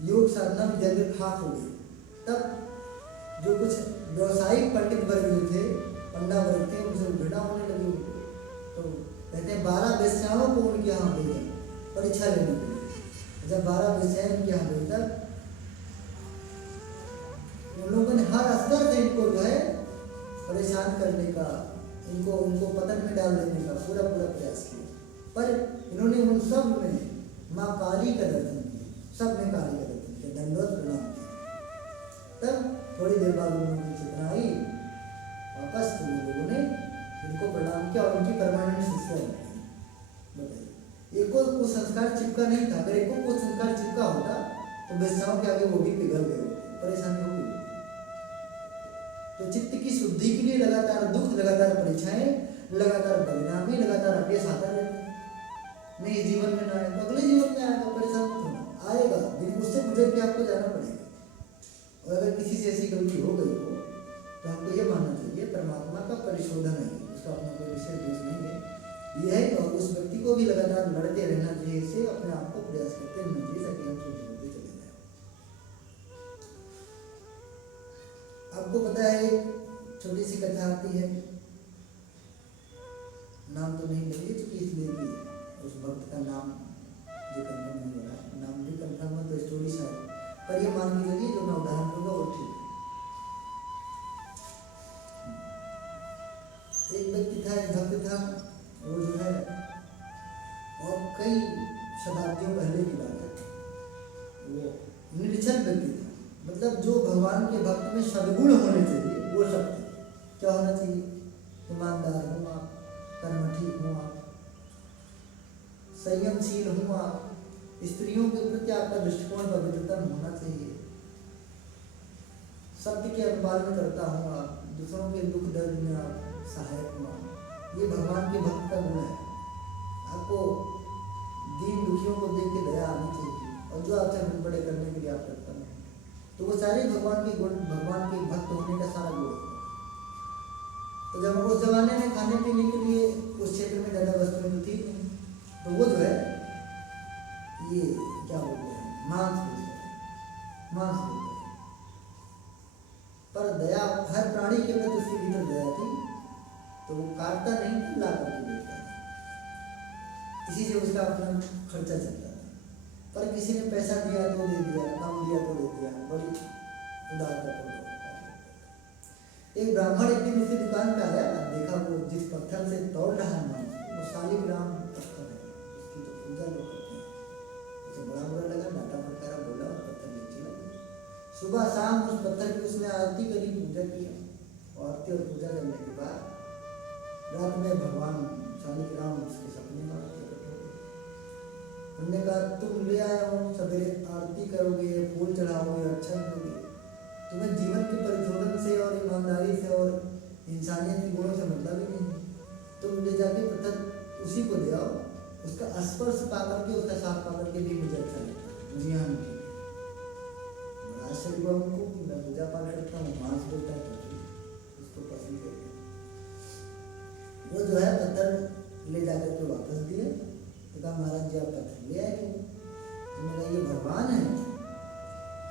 योग साधना में जल खाक हो गए। तब जो कुछ व्यवसायिक पंडित वर्ग जो थे, पंडा वर्ग थे, उनसे उलझना होने लगी। तो कहते हैं 12 वेश्याओं को उनके यहाँ भेजा परीक्षा लेने के लिए। जब 12 वेश्याएं उनके यहाँ भेजा, उन लोगों ने हर स्तर से इनको जो है परेशान करने का, उनको पतन में डाल देने का पूरा प्रयास किया, पर इन्होंने उन सब में माँ काली का दर्शन किया, सब में काली का दर्शन किया, दंडवत प्रणाम किया। तब थोड़ी देर बाद उन्होंने चेतना आई वापस, तो लोगों ने इनको प्रणाम किया और उनकी परमानेंट शिष्या बनाई। बताइए, एको को संस्कार चिपका नहीं था। अगर एको को संस्कार चिपका होता तो वेश्याओं के आगे वो भी पिघल गए, परेशानी होगी। तो चित्त की शुद्धि के लिए लगातार दुख, लगातार परीक्षाएं, लगातार बदनामी, लगातार अपयश आता रहता है। नहीं जीवन में ना आए तो अगले जीवन में आएगा, परेशान मत होना, आएगा, लेकिन उससे गुजर के आपको जाना पड़ेगा। और अगर किसी से ऐसी गलती हो गई हो तो हमको ये मानना चाहिए परमात्मा का परिशोधन है, उसका अपना कोई विशेष दोष नहीं है। यह है और उस व्यक्ति को भी लगातार लड़ते रहना चाहिए, इससे अपने आप को प्रयास करते रहना चाहिए ताकि हम शुद्ध होते चले जाए। आपको पता है एक छोटी सी कथा आती है, नाम तो नहीं लेंगे क्योंकि इसलिए कि उस भक्त का नाम जो कंफर्म नहीं हो रहा, नाम भी कंफर्म है तो स्टोरी शायद, पर ये मान के चलिए जो मैं उदाहरण दूंगा वो ठीक है। एक व्यक्ति था, एक भक्त था, वो जो है और कई शताब्दियों पहले की बात है, वो निर्जल व्यक्ति था, मतलब जो भगवान के भक्त में सद्गुण होने चाहिए वो सब थे। क्या होना चाहिए? ईमानदार हूँ आप, कर्मठी हूँ आप, संयमशील हूँ आप, स्त्रियों के प्रति आपका दृष्टिकोण पवित्रतम होना चाहिए, सत्य के अनुपालन करता हूँ आप, दूसरों के दुख दर्द में आप सहायक हुआ। ये भगवान के भक्त का गुण है। आपको दीन दुखियों को देख के दया आनी चाहिए और जो आपसे गुण बड़े करने के लिए आप तत्पर हैं, तो वो सारे भगवान के गुण, भगवान के भक्त होने का सारा गुण है। तो जब उस जमाने में खाने पीने के लिए उस क्षेत्र में ज़्यादा वस्तुएं तो थी नहीं, तो वो जो है ये क्या बोलते हैं, मांस बेचते हैं, मांस बेचते हैं। पर दया हर प्राणी के प्रति उसके भीतर दया थी, तो वो काटता नहीं था, ला करके देता था, इसी से उसका अपना खर्चा चलता था। पर किसी ने पैसा दिया तो दे दिया, कम दिया तो दे दिया, बड़ी उदारता को। एक ब्राह्मण एक दिन उसकी दुकान पे आया, देखा वो जिस पत्थर से तोड़ रहा है वो शालिग्राम पत्थर है, उसकी तो पूजा लोग करते हैं। उसे बड़ा बुरा लगा, डांटा फटकारा, बोला और पत्थर नीचे लगा। सुबह शाम उस पत्थर की उसने आरती करी, पूजा किया, और आरती और पूजा करने के बाद रात में भगवान शालिग्राम उसके सपने में प्रकट हो गए। उन्होंने कहा तुम ले आया हो, सवेरे आरती करोगे, फूल चढ़ाओगे, अच्छा करोगे, तुम्हें जीवन के परिशोधन से और ईमानदारी से और इंसानियत के गुणों से मतलब ही नहीं, तुम ले जाके पत्थर उसी को दे आओ, उसका स्पर्श पा करके, उसका साथ पा करके भी मुझे अच्छा लगता है, मुझे यहाँ नहीं। बड़ा आश्चर्य हुआ उनको, मैं पूजा पाठ करता हूँ, मांस बोलता है तो उसको पसंद करके वो जो है पत्थर ले जाकर के वापस दिए। तो कहा महाराज जी आप पत्थर ले आए क्यों? तो मैंने कहा ये भगवान है,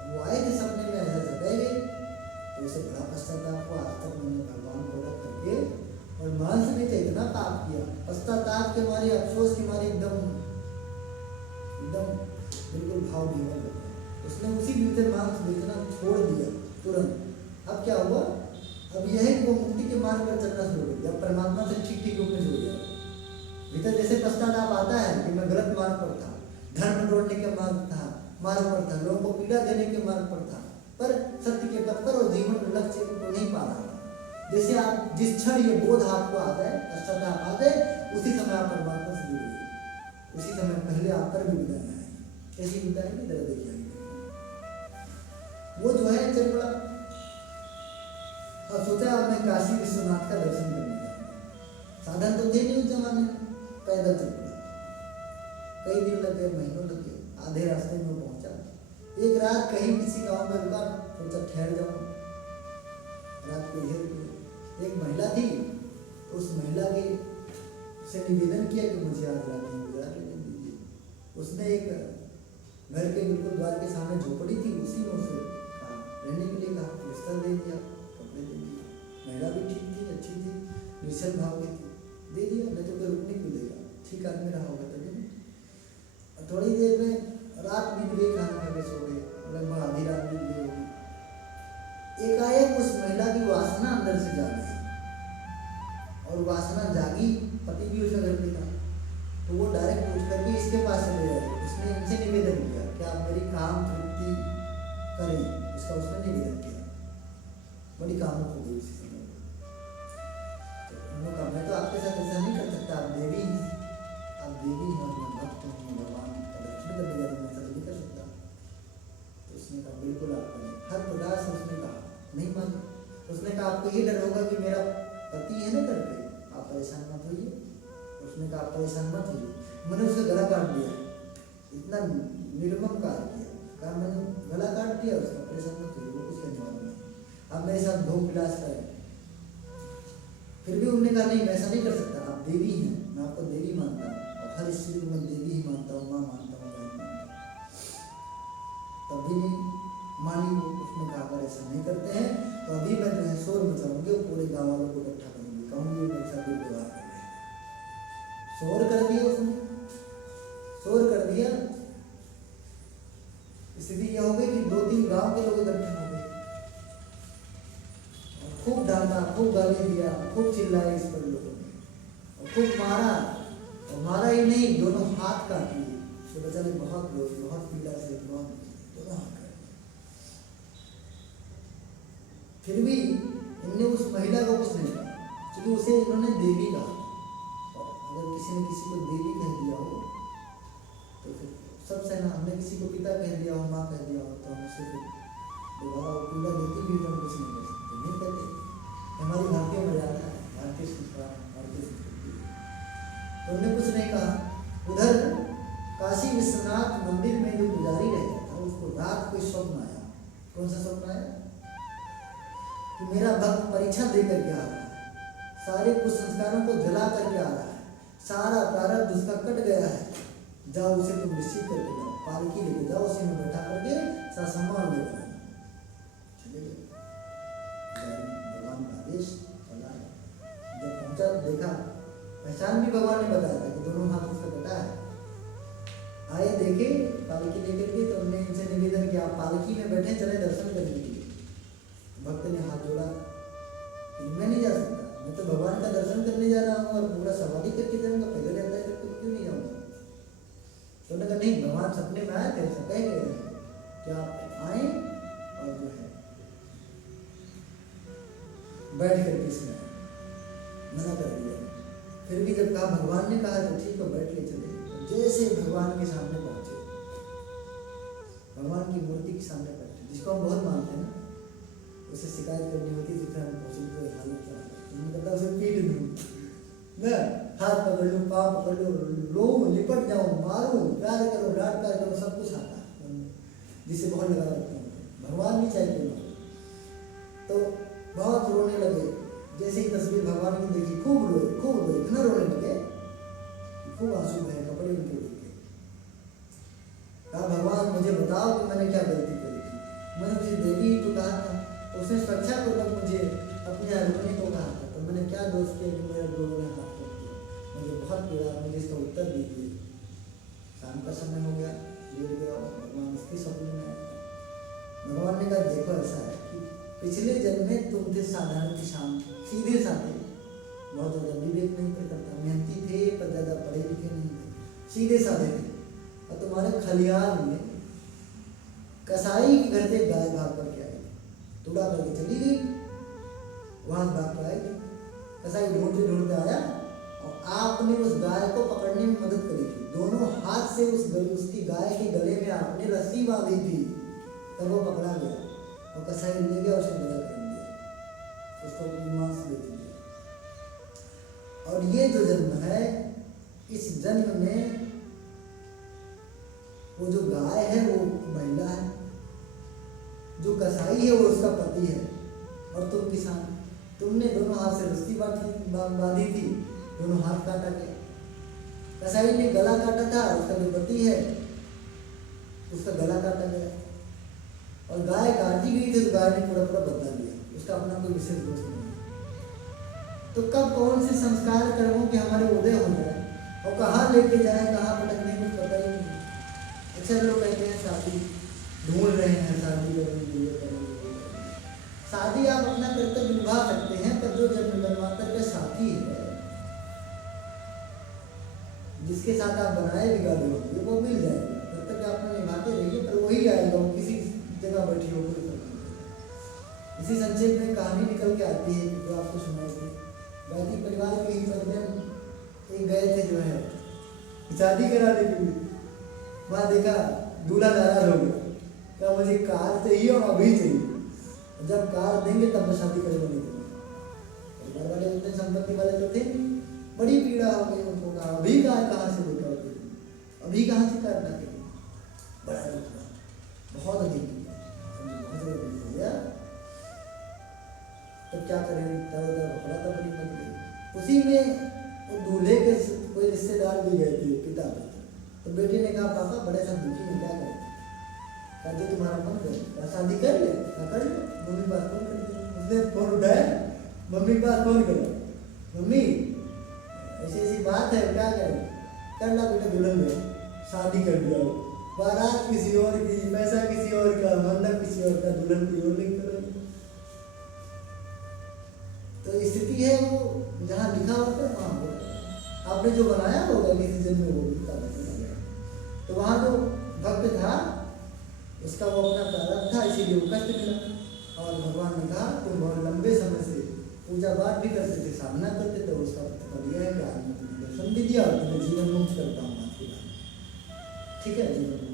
वो आए थे सपने में, ऐसा जगाए गए, तो उसे बड़ा पश्चाताप हुआ, आज तक मैंने भगवान को रख करके और मांस में तो इतना पाप किया, पश्चाताप के मारे, अफसोस के मारे एकदम एकदम बिल्कुल भाव विवल हो गया। उसने उसी दिन मांस बेचना छोड़ दिया तुरंत। अब क्या हुआ? अब यह है कि वो मुक्ति के मार्ग पर चलना शुरू हो गया, परमात्मा से ठीक रूप में जुड़ गया। भीतर जैसे पश्चाताप आता है कि मैं गलत मार्ग पर था, धर्म तोड़ने के मार्ग पर था, लोगों को पीड़ा देने के मार्ग पर था, पर सत्य के पथ पर और जीवन लक्ष्य को नहीं पा रहा था। जैसे आप जिस क्षण ये बोध आपको आ जाए, पश्चाताप आ जाए, उसी समय आप परमात्मा से जुड़िए, उसी समय पहले आप पर भी विदाई आएगी। कैसी विदाई की तरह देखिए, वो जो है चल पड़ा और सोचा अब मैं काशी विश्वनाथ का दर्शन करने जाऊंगा। साधन तो थे नहीं उस जमाने में, पैदल चल पड़ा। कई दिन लग गए, महीनों लग गए, आधे रास्ते में पहुंचा। एक रात कहीं किसी गांव में रुका, सोचा ठहर जाऊं, रात को इधर एक महिला थी, तो उस महिला के से निवेदन किया कि मुझे आज रात में गुजार लेने दीजिए। उसने एक घर के बिल्कुल द्वार के सामने झोपड़ी थी, उसी में उसे कहा रहने के लिए, कहा बिस्तर दे दिया, कपड़े दे दिए। महिला भी ठीक थी, अच्छी थी, निश्चल भाव की थी, दे दिया, नहीं तो कोई रुकने क्यों देगा, ठीक आदमी रहा होगा तभी नहीं। थोड़ी देर में रात बीत गई, खाना खा के सो गए, लगभग आधी रात बीत गई होगी। एकाएक उस महिला की वासना अंदर से जाग गई, और वासना जागी, पति भी उसका घर पे था, तो वो डायरेक्ट पूछ करके इसके पास चले गए। उसने इनसे निवेदन किया कि आप मेरी काम तृप्ति करें, इसका उसने निवेदन किया। बड़ी कामुक हो गई उसी समय। तो उन्होंने कहा मैं तो आपके साथ ऐसा नहीं कर सकता, आप देवी हैं, आप देवी हैं और मैं भक्त हूँ, भगवान का दर्शन करने जा रहा हूँ, ऐसा नहीं कर सकता। तो उसने कहा बिल्कुल आप करें। हर प्रकार से उसने कहा, नहीं माने। उसने कहा आपको ये डर होगा कि मेरा पति है ना घर पे, आप परेशान मत होइए। उसने कहा आप परेशान मत होइए। मैंने उसका गला काट दिया, इतना निर्मम कार्य किया, कहा मैंने गला काट दिया उसका, परेशान मत होइए, वो कुछ कहने वाला नहीं। आप मेरे साथ भोग विलास करें। फिर भी उन्होंने कहा नहीं, मैं ऐसा नहीं कर सकता, आप देवी हैं, मैं आपको देवी मानता हूँ और हर स्त्री को मैं देवी ही मानता हूँ, माँ मानता हूँ, बहन मानता हूँ। तब भी नहीं मानी वो। उसने कहा अगर ऐसा नहीं करते हैं तो अभी मैं जो है शोर मचाऊंगी और पूरे गाँव वालों को इकट्ठा करूंगी, कहूँगी मेरे साथ दुर्व्यवहार कर रहे हैं। शोर कर दिया उसने, शोर कर दिया। स्थिति यह हो गई कि 2-3 गांव के लोग इकट्ठे हो गए, खूब डांटा, खूब गाली दिया, खूब चिल्लाए इस पर लोगों ने और खूब मारा। और मारा ही नहीं, दोनों हाथ काट लिए। तो बेचारे बहुत लोग, बहुत पीड़ा से, बहुत दोनों हाथ काट लिए। फिर भी इनने उस महिला को कुछ नहीं कहा, क्योंकि उसे इन्होंने देवी कहा। और अगर किसी ने किसी को देवी कह दिया हो तो फिर सब सेना, हमने किसी को पिता कह दिया हो, माँ कह दिया हो, तो हम उसे फिर दोबारा वो पीड़ा देती भी तो हम कुछ नहीं कर सकते, नहीं कहते। हमारी भारतीय मर्यादा है, भारतीय संस्कार, भारतीय संस्कृति। तो उन्होंने कुछ नहीं कहा। उधर काशी विश्वनाथ मंदिर में जो पुजारी रहता था, उसको रात को स्वप्न आया। कौन सा स्वप्न आया? कि मेरा भक्त परीक्षा दे करके आ रहा है, सारे कुसंस्कारों को जला करके आ रहा है, सारा प्रारब्ध उसका कट गया है, जाओ उसे तुम रिसीव करके जाओ, पालकी लेके जाओ, उसी में बैठा करके सामान लेकर आना। चले गए, भगवान का आदेश चला है। जब पहुंचा तो देखा, पहचान भी भगवान ने बताया था कि दोनों हाथ उसका कटा है। आए देखे पालकी लेकर के, तो उन्होंने इनसे निवेदन किया आप पालकी में बैठे, चले दर्शन करने के लिए। भक्त ने हाथ जोड़ा, मैं नहीं जा सकता, मैं तो भगवान का दर्शन करने जा रहा हूँ और पूरा सवारी करके जाऊँगा, पहले रहता है करके क्यों नहीं जाऊँगा? तो उन्होंने कहा नहीं, भगवान सपने में आए थे, ऐसा कह गए कि आप आए और जो है बैठ करके इसमें मना कर दिया। फिर भी जब कहा, भगवान ने कहा तो ठीक, तो बैठ के चले। जैसे भगवान के सामने पहुंचे, भगवान की मूर्ति के सामने बैठे, जिसको हम बहुत मानते हैं ना, उसे शिकायत करनी होती है, हम पहुंचे तो हालत क्या है, कहता उसे पीट दूँ ना, हाथ पकड़ लूँ, पाँव पकड़ लूँ, रो लिपट जाऊँ, मारूँ, प्यार करो, डांट प्यार करो, सब कुछ आता है, जिसे बहुत लगा रखता हूँ। भगवान भी चाहते हैं तो बहुत रोने लगे। जैसे ही तस्वीर भगवान की देखी, खूब रोए, इतना रोने लगे, खूब आंसू बहे, कपड़े उनके उठ गए। कहा भगवान मुझे बताओ कि मैंने क्या गलती करी थी, मैंने मुझे देवी तो कहा था, उसने स्वेच्छापूर्वक मुझे अपने यहाँ रुकने को कहा था, तो मैंने क्या दोष किया कि मेरे लोगों ने हाथ रख दिया, मुझे बहुत पीड़ा, मुझे इसका उत्तर दीजिए। शाम का समय हो गया, लेट गया, भगवान इसके स्वप्न में आए। भगवान ने कहा देखो ऐसा है कि पिछले जन्म में तुम थे साधारण किसान, सीधे साधे, बहुत ज़्यादा विवेक नहीं करता, मेहनती थे पर ज़्यादा पढ़े लिखे नहीं थे, सीधे साधे थे। और तुम्हारे खलियान में कसाई के घर से गाय भाग करके आई, तुड़ा करके चली गई, वहाँ भाग कर आई। कसाई ढूंढते ढूंढते आया और आपने उस गाय को पकड़ने में मदद करी थी, दोनों हाथ से उसकी गाय के गले में आपने रस्सी बांधी थी, तब वो पकड़ा गया और कसाई ले गया, उसने गला कर दिया, उसको मांस बेच दिया। और ये जो जन्म है, इस जन्म में वो जो गाय है वो महिला है, जो कसाई है वो उसका पति है, और तुम किसान, तुमने दोनों हाथ से रस्सी बांधी थी, दोनों हाथ काटा गया। कसाई ने गला काटा था, उसका जो पति है उसका गला काटा गया। और गाय काटी गई थी तो गाय ने पूरा बदला लिया, उसका अपना कोई विशेष दोष नहीं। तो कब कौन से संस्कार कर्मों के हमारे उदय हो जाए और कहाँ लेके जाए, कहाँ भटकने, कुछ पता ही नहीं। अक्सर लोग कहते हैं शादी ढूंढ रहे हैं, शादी करेंगे, ये करेंगे। शादी आप अपना कर्तव्य निभा सकते हैं, पर जो जन्म जन्मांतर का साथी है, जिसके साथ आप बनाए बिगाड़े होंगे, वो मिल जाएगा। कर्तव्य आप निभाते रहिए, पर वही आएगा, वो किसी जगह बैठी हो। इसी संक्षेप में कहानी निकल के आती है जो आपको सुनाई थी। गायत्री परिवार के ही बंधन एक गए थे जो है शादी कराने के लिए, वहाँ देखा दूल्हा नाराज हो गया, क्या मुझे कार चाहिए और अभी चाहिए, जब कार देंगे तब मैं शादी करने नहीं दूँगा। परिवार वाले उतने संपत्ति वाले तो थे, बड़ी पीड़ा हो गई उनको। कहा अभी कहाँ से लेकर आओगे, अभी कहाँ से कार लाके, बड़ा दुख हुआ, बहुत अधिक हो गया। उसी में वो दूल्हे के कोई रिश्तेदार भी गए थे, पिता भी। तो बेटे ने कहा पापा बड़े सा दुखी में क्या करें? कहा जो तुम्हारा मन करे, शादी कर ले, कर लो, मम्मी पास फोन कर दो। उसने फोन उठाया, मम्मी पास फोन करो, मम्मी ऐसी ऐसी बात है, क्या करें? कर ला बेटा, दुल्हन ले, शादी कर दिया, बारात किसी और की, पैसा किसी और का, मंडप किसी और का, दुल्हन की और लिख करो। तो स्थिति है वो जहाँ लिखा होता है वहाँ होता है। आपने जो बनाया होगा किसी जन्म में वो लिखा गया। तो वहाँ जो भक्त था उसका वो अपना प्रारब्ध था, इसीलिए वो कष्ट मिला। और भगवान ने कहा तुम बहुत लंबे समय से पूजा पाठ भी करते थे, साधना करते थे, उसका फल यह है कि आज मैं तुम्हें दर्शन भी दिया और तुम्हें जीवन मुक्त करता हूँ आपके बाद। ठीक है, जीवन मुक्त।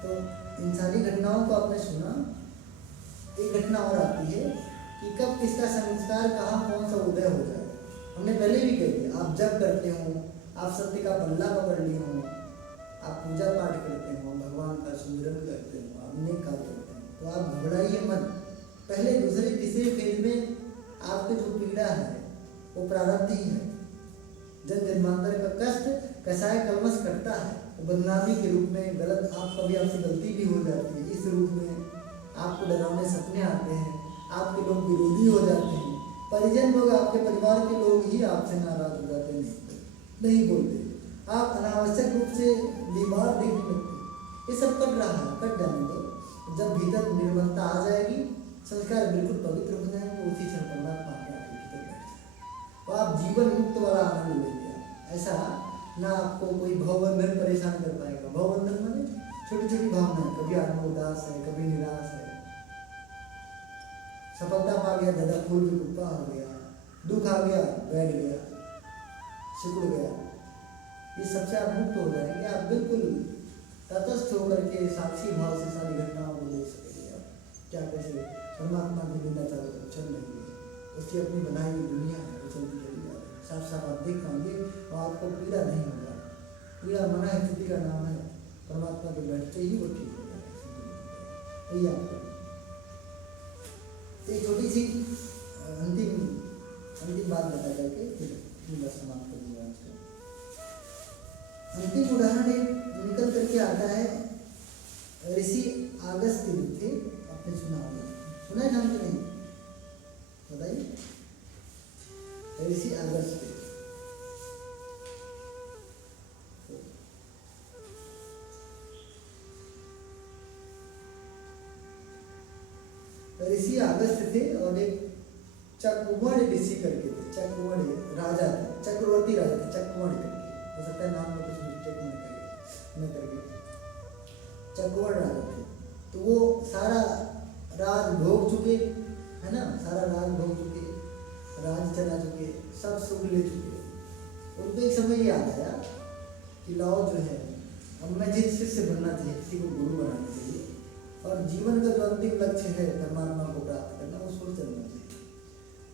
तो इन सारी घटनाओं को आपने सुना। एक घटना और आती है कि कब किसका संस्कार कहाँ कौन सा उदय हो जाए। हमने पहले भी कह दिया, आप जब करते हो, आप सत्य का पल्ला पकड़ लिए हो, आप पूजा पाठ करते हो, भगवान का सुमिरन करते हो, आप नेक कार्य करते हो, तो आप घबराइए मत। पहले दूसरे तीसरे फेज में आपकी जो पीड़ा है वो प्रारब्ध ही है। जन जन्मांतर का कष्ट कसाय कलमश करता है, वो बदनामी के रूप में, गलत आप कभी आपसे गलती भी हो जाती है, इस रूप में आपको डरावने सपने आते हैं, आपके लोग विरोधी हो जाते हैं, परिजन लोग, आपके परिवार के लोग ही आपसे नाराज हो जाते हैं, नहीं बोलते, आप अनावश्यक रूप से बीमार दिखने लगते। ये सब कट रहा है, कट जाने दो। जब भीतर निर्मलता आ जाएगी, संस्कार बिल्कुल पवित्र हो जाएंगे, उसी क्षण परमात्मा आपके भीतर बैठ जाए और आप जीवन मुक्त वाला आनंद लेंगे। ऐसा ना आपको कोई भवबंधन परेशान कर पाएगा। भवबंधन माने छोटी छोटी भावनाएं, कभी आत्मा उदास है, कभी निराश है, सफलता पा गया दादा फूल भी कुप्पा हो गया, दुख आ गया बैठ गया, सिकुड़ गया, ये सबसे आप मुक्त हो जाएंगे। आप बिल्कुल तटस्थ होकर के साक्षी भाव से सारी घटनाओं को देख सकेंगे। आप क्या कैसे परमात्मा की बिना चारों तरफ चल रही है, उसकी अपनी बनाई हुई दुनिया है, वो चलती चली जा रही है, साफ साफ आप देख पाएंगे और आपको पीड़ा नहीं होगा। पीड़ा मना स्थिति का नाम है, परमात्मा के बैठते ही वो ठीक हो जाएगा। यही आपको एक छोटी सी अंतिम बात बता करके फिर बस समाप्त करूँगा आज का। अंतिम उदाहरण एक निकल करके आता है, ऋषि अगस्त्य थे, आपने सुना होगा, सुना है नाम तो नहीं, बताइए। ऋषि अगस्त्य, ऋषि अगस्त्य थे और एक चक्रवर्ण ऋषि करके थे। चक्रवर्ण राजा थे, चक्रवर्ती राजा थे, चक्रवर्ण करके, हो सकता है नाम में कुछ मिस्टेक न करके चक्रवर्ण राजा थे। तो वो सारा राज भोग चुके है ना, सारा राज भोग चुके, राज चला चुके, सब सुख ले चुके। उनको एक समय याद आया कि लाओ जो है, अब मैं जिस शिष्य बनना चाहिए, किसी को गुरु बनाना चाहिए और जीवन का जो अंतिम लक्ष्य है परमात्मा को प्राप्त करना, उसको चलना चाहिए।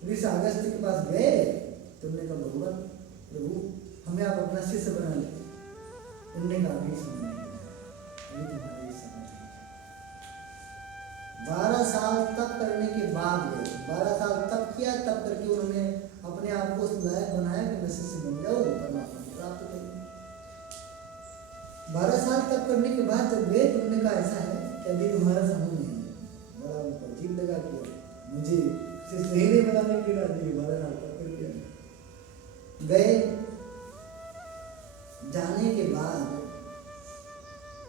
ऋषि अगस्त्य के पास गए, तुमने कहा भगवान प्रभु हमें आप अपना शिष्य बना लें। उनने कहा अभी समय नहीं, अभी तुम्हारी समय नहीं। 12 साल तप करने के बाद गए, 12 साल तप किया, तब करके उन्होंने अपने आप को उस लायक बनाया कि मैं शिष्य बन जाऊँ, परमात्मा को प्राप्त करूँ। 12 साल तप करने के बाद जब गए तो उन्होंने कहा ऐसा है कि अभी तुम्हारा समय नहीं है। बड़ा उनको अजीब लगा कि मुझे शिष्य ही नहीं बनाने के लिए राजी, 12 साल तप करके गए। जाने के बाद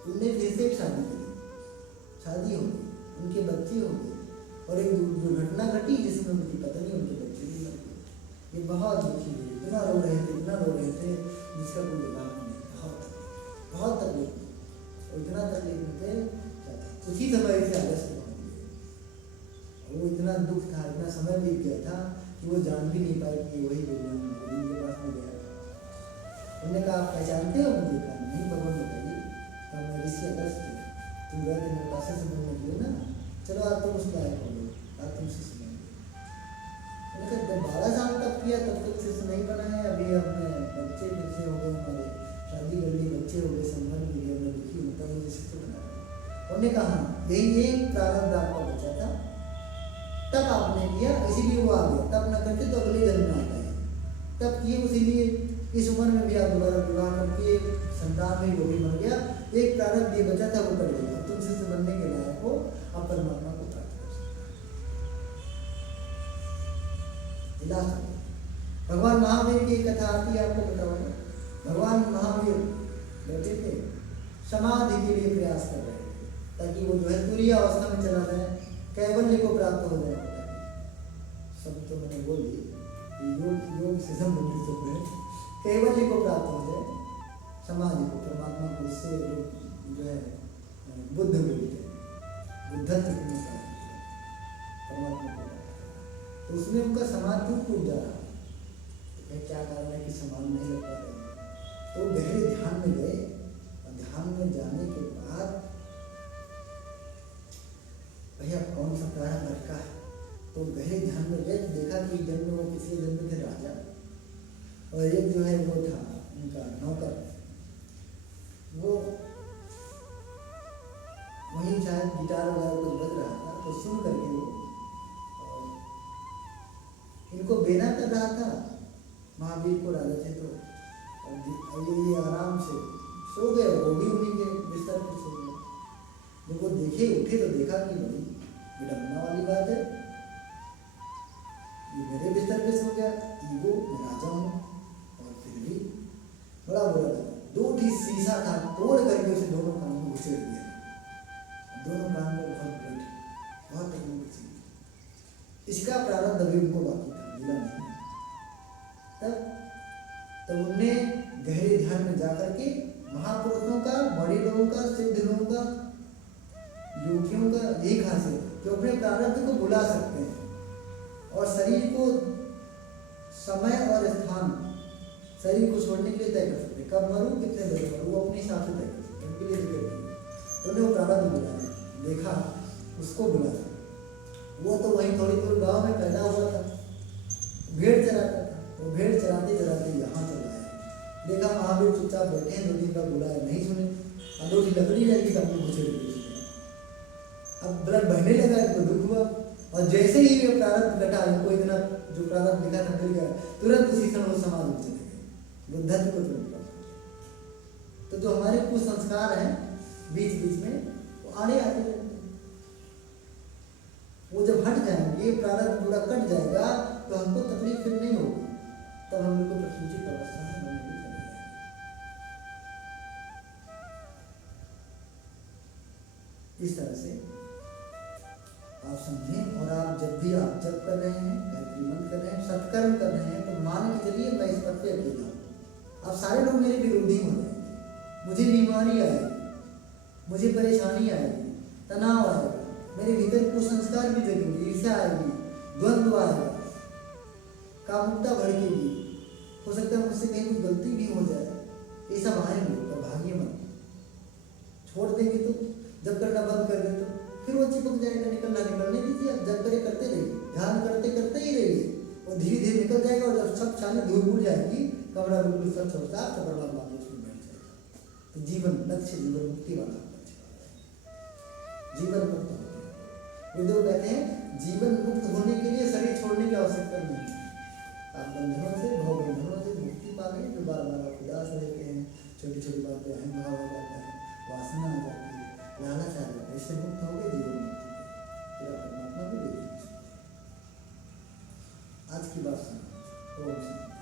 उनने फिर से एक शादी करी, शादी हो गई, उनके बच्चे हो गए और एक दुर्घटना घटी जिसमें उनकी पत्नी उनके बच्चे भी मर गए। ये बहुत दुखी हुई, इतना रो रहे थे, इतना रो रहे थे जिसका कोई जवाब नहीं। बहुत तकलीफ, और इतना तकलीफ में थे। उसी समय से अगस्त पहुँच गए। वो इतना दुख था, इतना समय बीत गया था कि वो जान भी नहीं पाए कि वही भगवान उनके पास में गया। उन्होंने कहा आप पहचानते हो मुझे? कहा नहीं भगवान बताइए। कहा मैं ऋषि अगस्त, तुम गए थे मेरे पास से बनने के लिए ना, चलो आज तुम उस लायक हो गए, आज तुम शिष्य बन गए। मैंने कहा जब 12 साल तक किया तब तक शिष्य नहीं बना है, अभी अपने बच्चे फिर से हो गए, हमारे शादी कर ली, बच्चे हो गए, संभल भी गए, मैं दुखी हूँ, तब मुझे शिष्य बना। उन्होंने कहा यही एक प्रारब्ध आपका बचा था, तब आपने किया इसीलिए वो आ गया, तब न करते तो अगले जन्म में आता है, तब किए इसीलिए इस उम्र में भी आप दोबारा विवाह करके संतान में वो भी मर गया, एक प्रारब्ध ये बचा था वो कर गया, तुमसे से बनने के लायक हो, आप परमात्मा को प्राप्त कर सकते। भगवान महावीर की कथा आती है, आपको बताऊंगा। भगवान महावीर बैठे थे, समाधि के लिए प्रयास कर रहे थे ताकि वो जो है तुरीय अवस्था में चला जाए, कैवल्य को प्राप्त हो जाए। सब तो मैंने बोल दी, योग से संबंधित सब है, कैवल्य को प्राप्त हो जाए, समाधि को, परमात्मा को, उससे जो है बुद्ध मिलते हैं, बुद्धत्व को प्राप्त परमात्मा को। तो उसमें उनका समाधि टूट जा रहा, क्या कारण है कि समाधि नहीं लग पा रही। तो गहरे ध्यान में गए, और ध्यान में जाने के बाद भैया कौन सा प्रारंभ रखा है, तो गहरे ध्यान में गए, देखा कि जन्म में वो पिछले जन्म थे राजा, और एक जो है वो था उनका नौकर, वो वहीं शायद गिटार वगैरह कुछ बज रहा था, तो सुन करके वो इनको बेना कर रहा था महावीर को, राजा थे तो ये आराम से सो गए, वो भी उन्हीं के बिस्तर पर सो गए। जब वो देखे उठे तो देखा कि बड़ी विडम्बना वाली बात है, ये मेरे बिस्तर पे सो गया, ईगो, मैं राजा हूँ, और फिर भी बड़ा बुरा लगा। 2 शीशा था, तोड़ करके उसे दोनों कान में घुसेड़ दिया, दोनों कान में बहुत ब्लड, बहुत तकलीफ थी। इसका प्रारब्ध अभी उनको बाकी था, मिला नहीं। तब उनने गहरे ध्यान में जाकर के महापुरुषों का, बड़े लोगों का, सिद्ध लोगों का, योगियों का यही खासियत है कि अपने प्रारब्ध को बुला सकते हैं और शरीर को समय और स्थान, शरीर को छोड़ने के लिए तय कर सकते हैं, कब मरूं, कितने बजे मरूं, वो अपने हिसाब से तय कर सकते हैं, उनके लिए दिक्कत नहीं। उन्होंने वो प्रारब्ध बुलाया, देखा, उसको बुलाया। वो तो वहीं थोड़ी दूर गाँव में पैदा हुआ था, भेड़ चराता था, वो भेड़ चराते चराते यहाँ चला आया, देखा महावीर चुपचाप बैठे हैं, 2 दिन का बुलाया नहीं सुने, अनोखी लकड़ी लगी तब में घुसे दी। अब ब्लड बहने लगा, इनको दुख हुआ, और जैसे ही ये प्रारब्ध कटा, इनको इतना जो प्रारब्ध लिखा था मिल गया, तुरंत उसी क्षण वो समाज में चले गए, बुद्धत्व को तुरंत प्राप्त। तो जो हमारे कुछ संस्कार हैं बीच बीच में वो आने आते रहते हैं, वो जब हट जाएंगे, प्रारब्ध पूरा कट जाएगा, तो हमको तकलीफ फिर नहीं होगी, तब हम लोग को प्रसूचित अवस्था में मन भी चले जाएगा। इस तरह से आप समझें, और आप जब भी आप जप कर रहे हैं, गायत्री मंत्र कर रहे हैं, सत्कर्म कर रहे हैं, तो मान के चलिए मैं इस पद पे अकेला हूँ, अब सारे लोग मेरे विरोधी हो जाएंगे, मुझे बीमारी आएगी, मुझे परेशानी आएगी, तनाव आएगा, मेरे भीतर कुसंस्कार भी जगेंगे, ईर्ष्या आएगी, द्वंद्व आएगा, कामुकता भड़केगी, हो सकता है मुझसे कहीं कुछ गलती भी हो जाए, ये सब आएंगे, तो भागिए मत, छोड़ देंगे तो, जब करना बंद कर दे तो फिर वो चिपक जाएगा, निकलने दीजिए, आप जब करे करते रहिए, ध्यान करते करते ही रहिए, और धीरे धीरे निकल जाएगा, और जब सब छाने धूल उड़ जाएगी, कमरा बिल्कुल स्वच्छ होता है, तो परमात्मा उसमें बैठ जाएगा, तो जीवन लक्ष्य, जीवन मुक्ति वाला जीवन मुक्त होते हैं। वो लोग कहते हैं जीवन मुक्त होने के लिए शरीर छोड़ने की आवश्यकता नहीं है, आप बंधनों से, भव बंधनों से मुक्ति पा गए, तो बार बार आप उदास रहते हैं, छोटी छोटी बातें अहंभाव हो जाता है, वासना आ जाती है, लालच आ जाता है, इससे मुक्त हो गए, जीवन मुक्ति फिर आप परमात्मा को देख सकते। आज की बात सुनो। ओम शांति।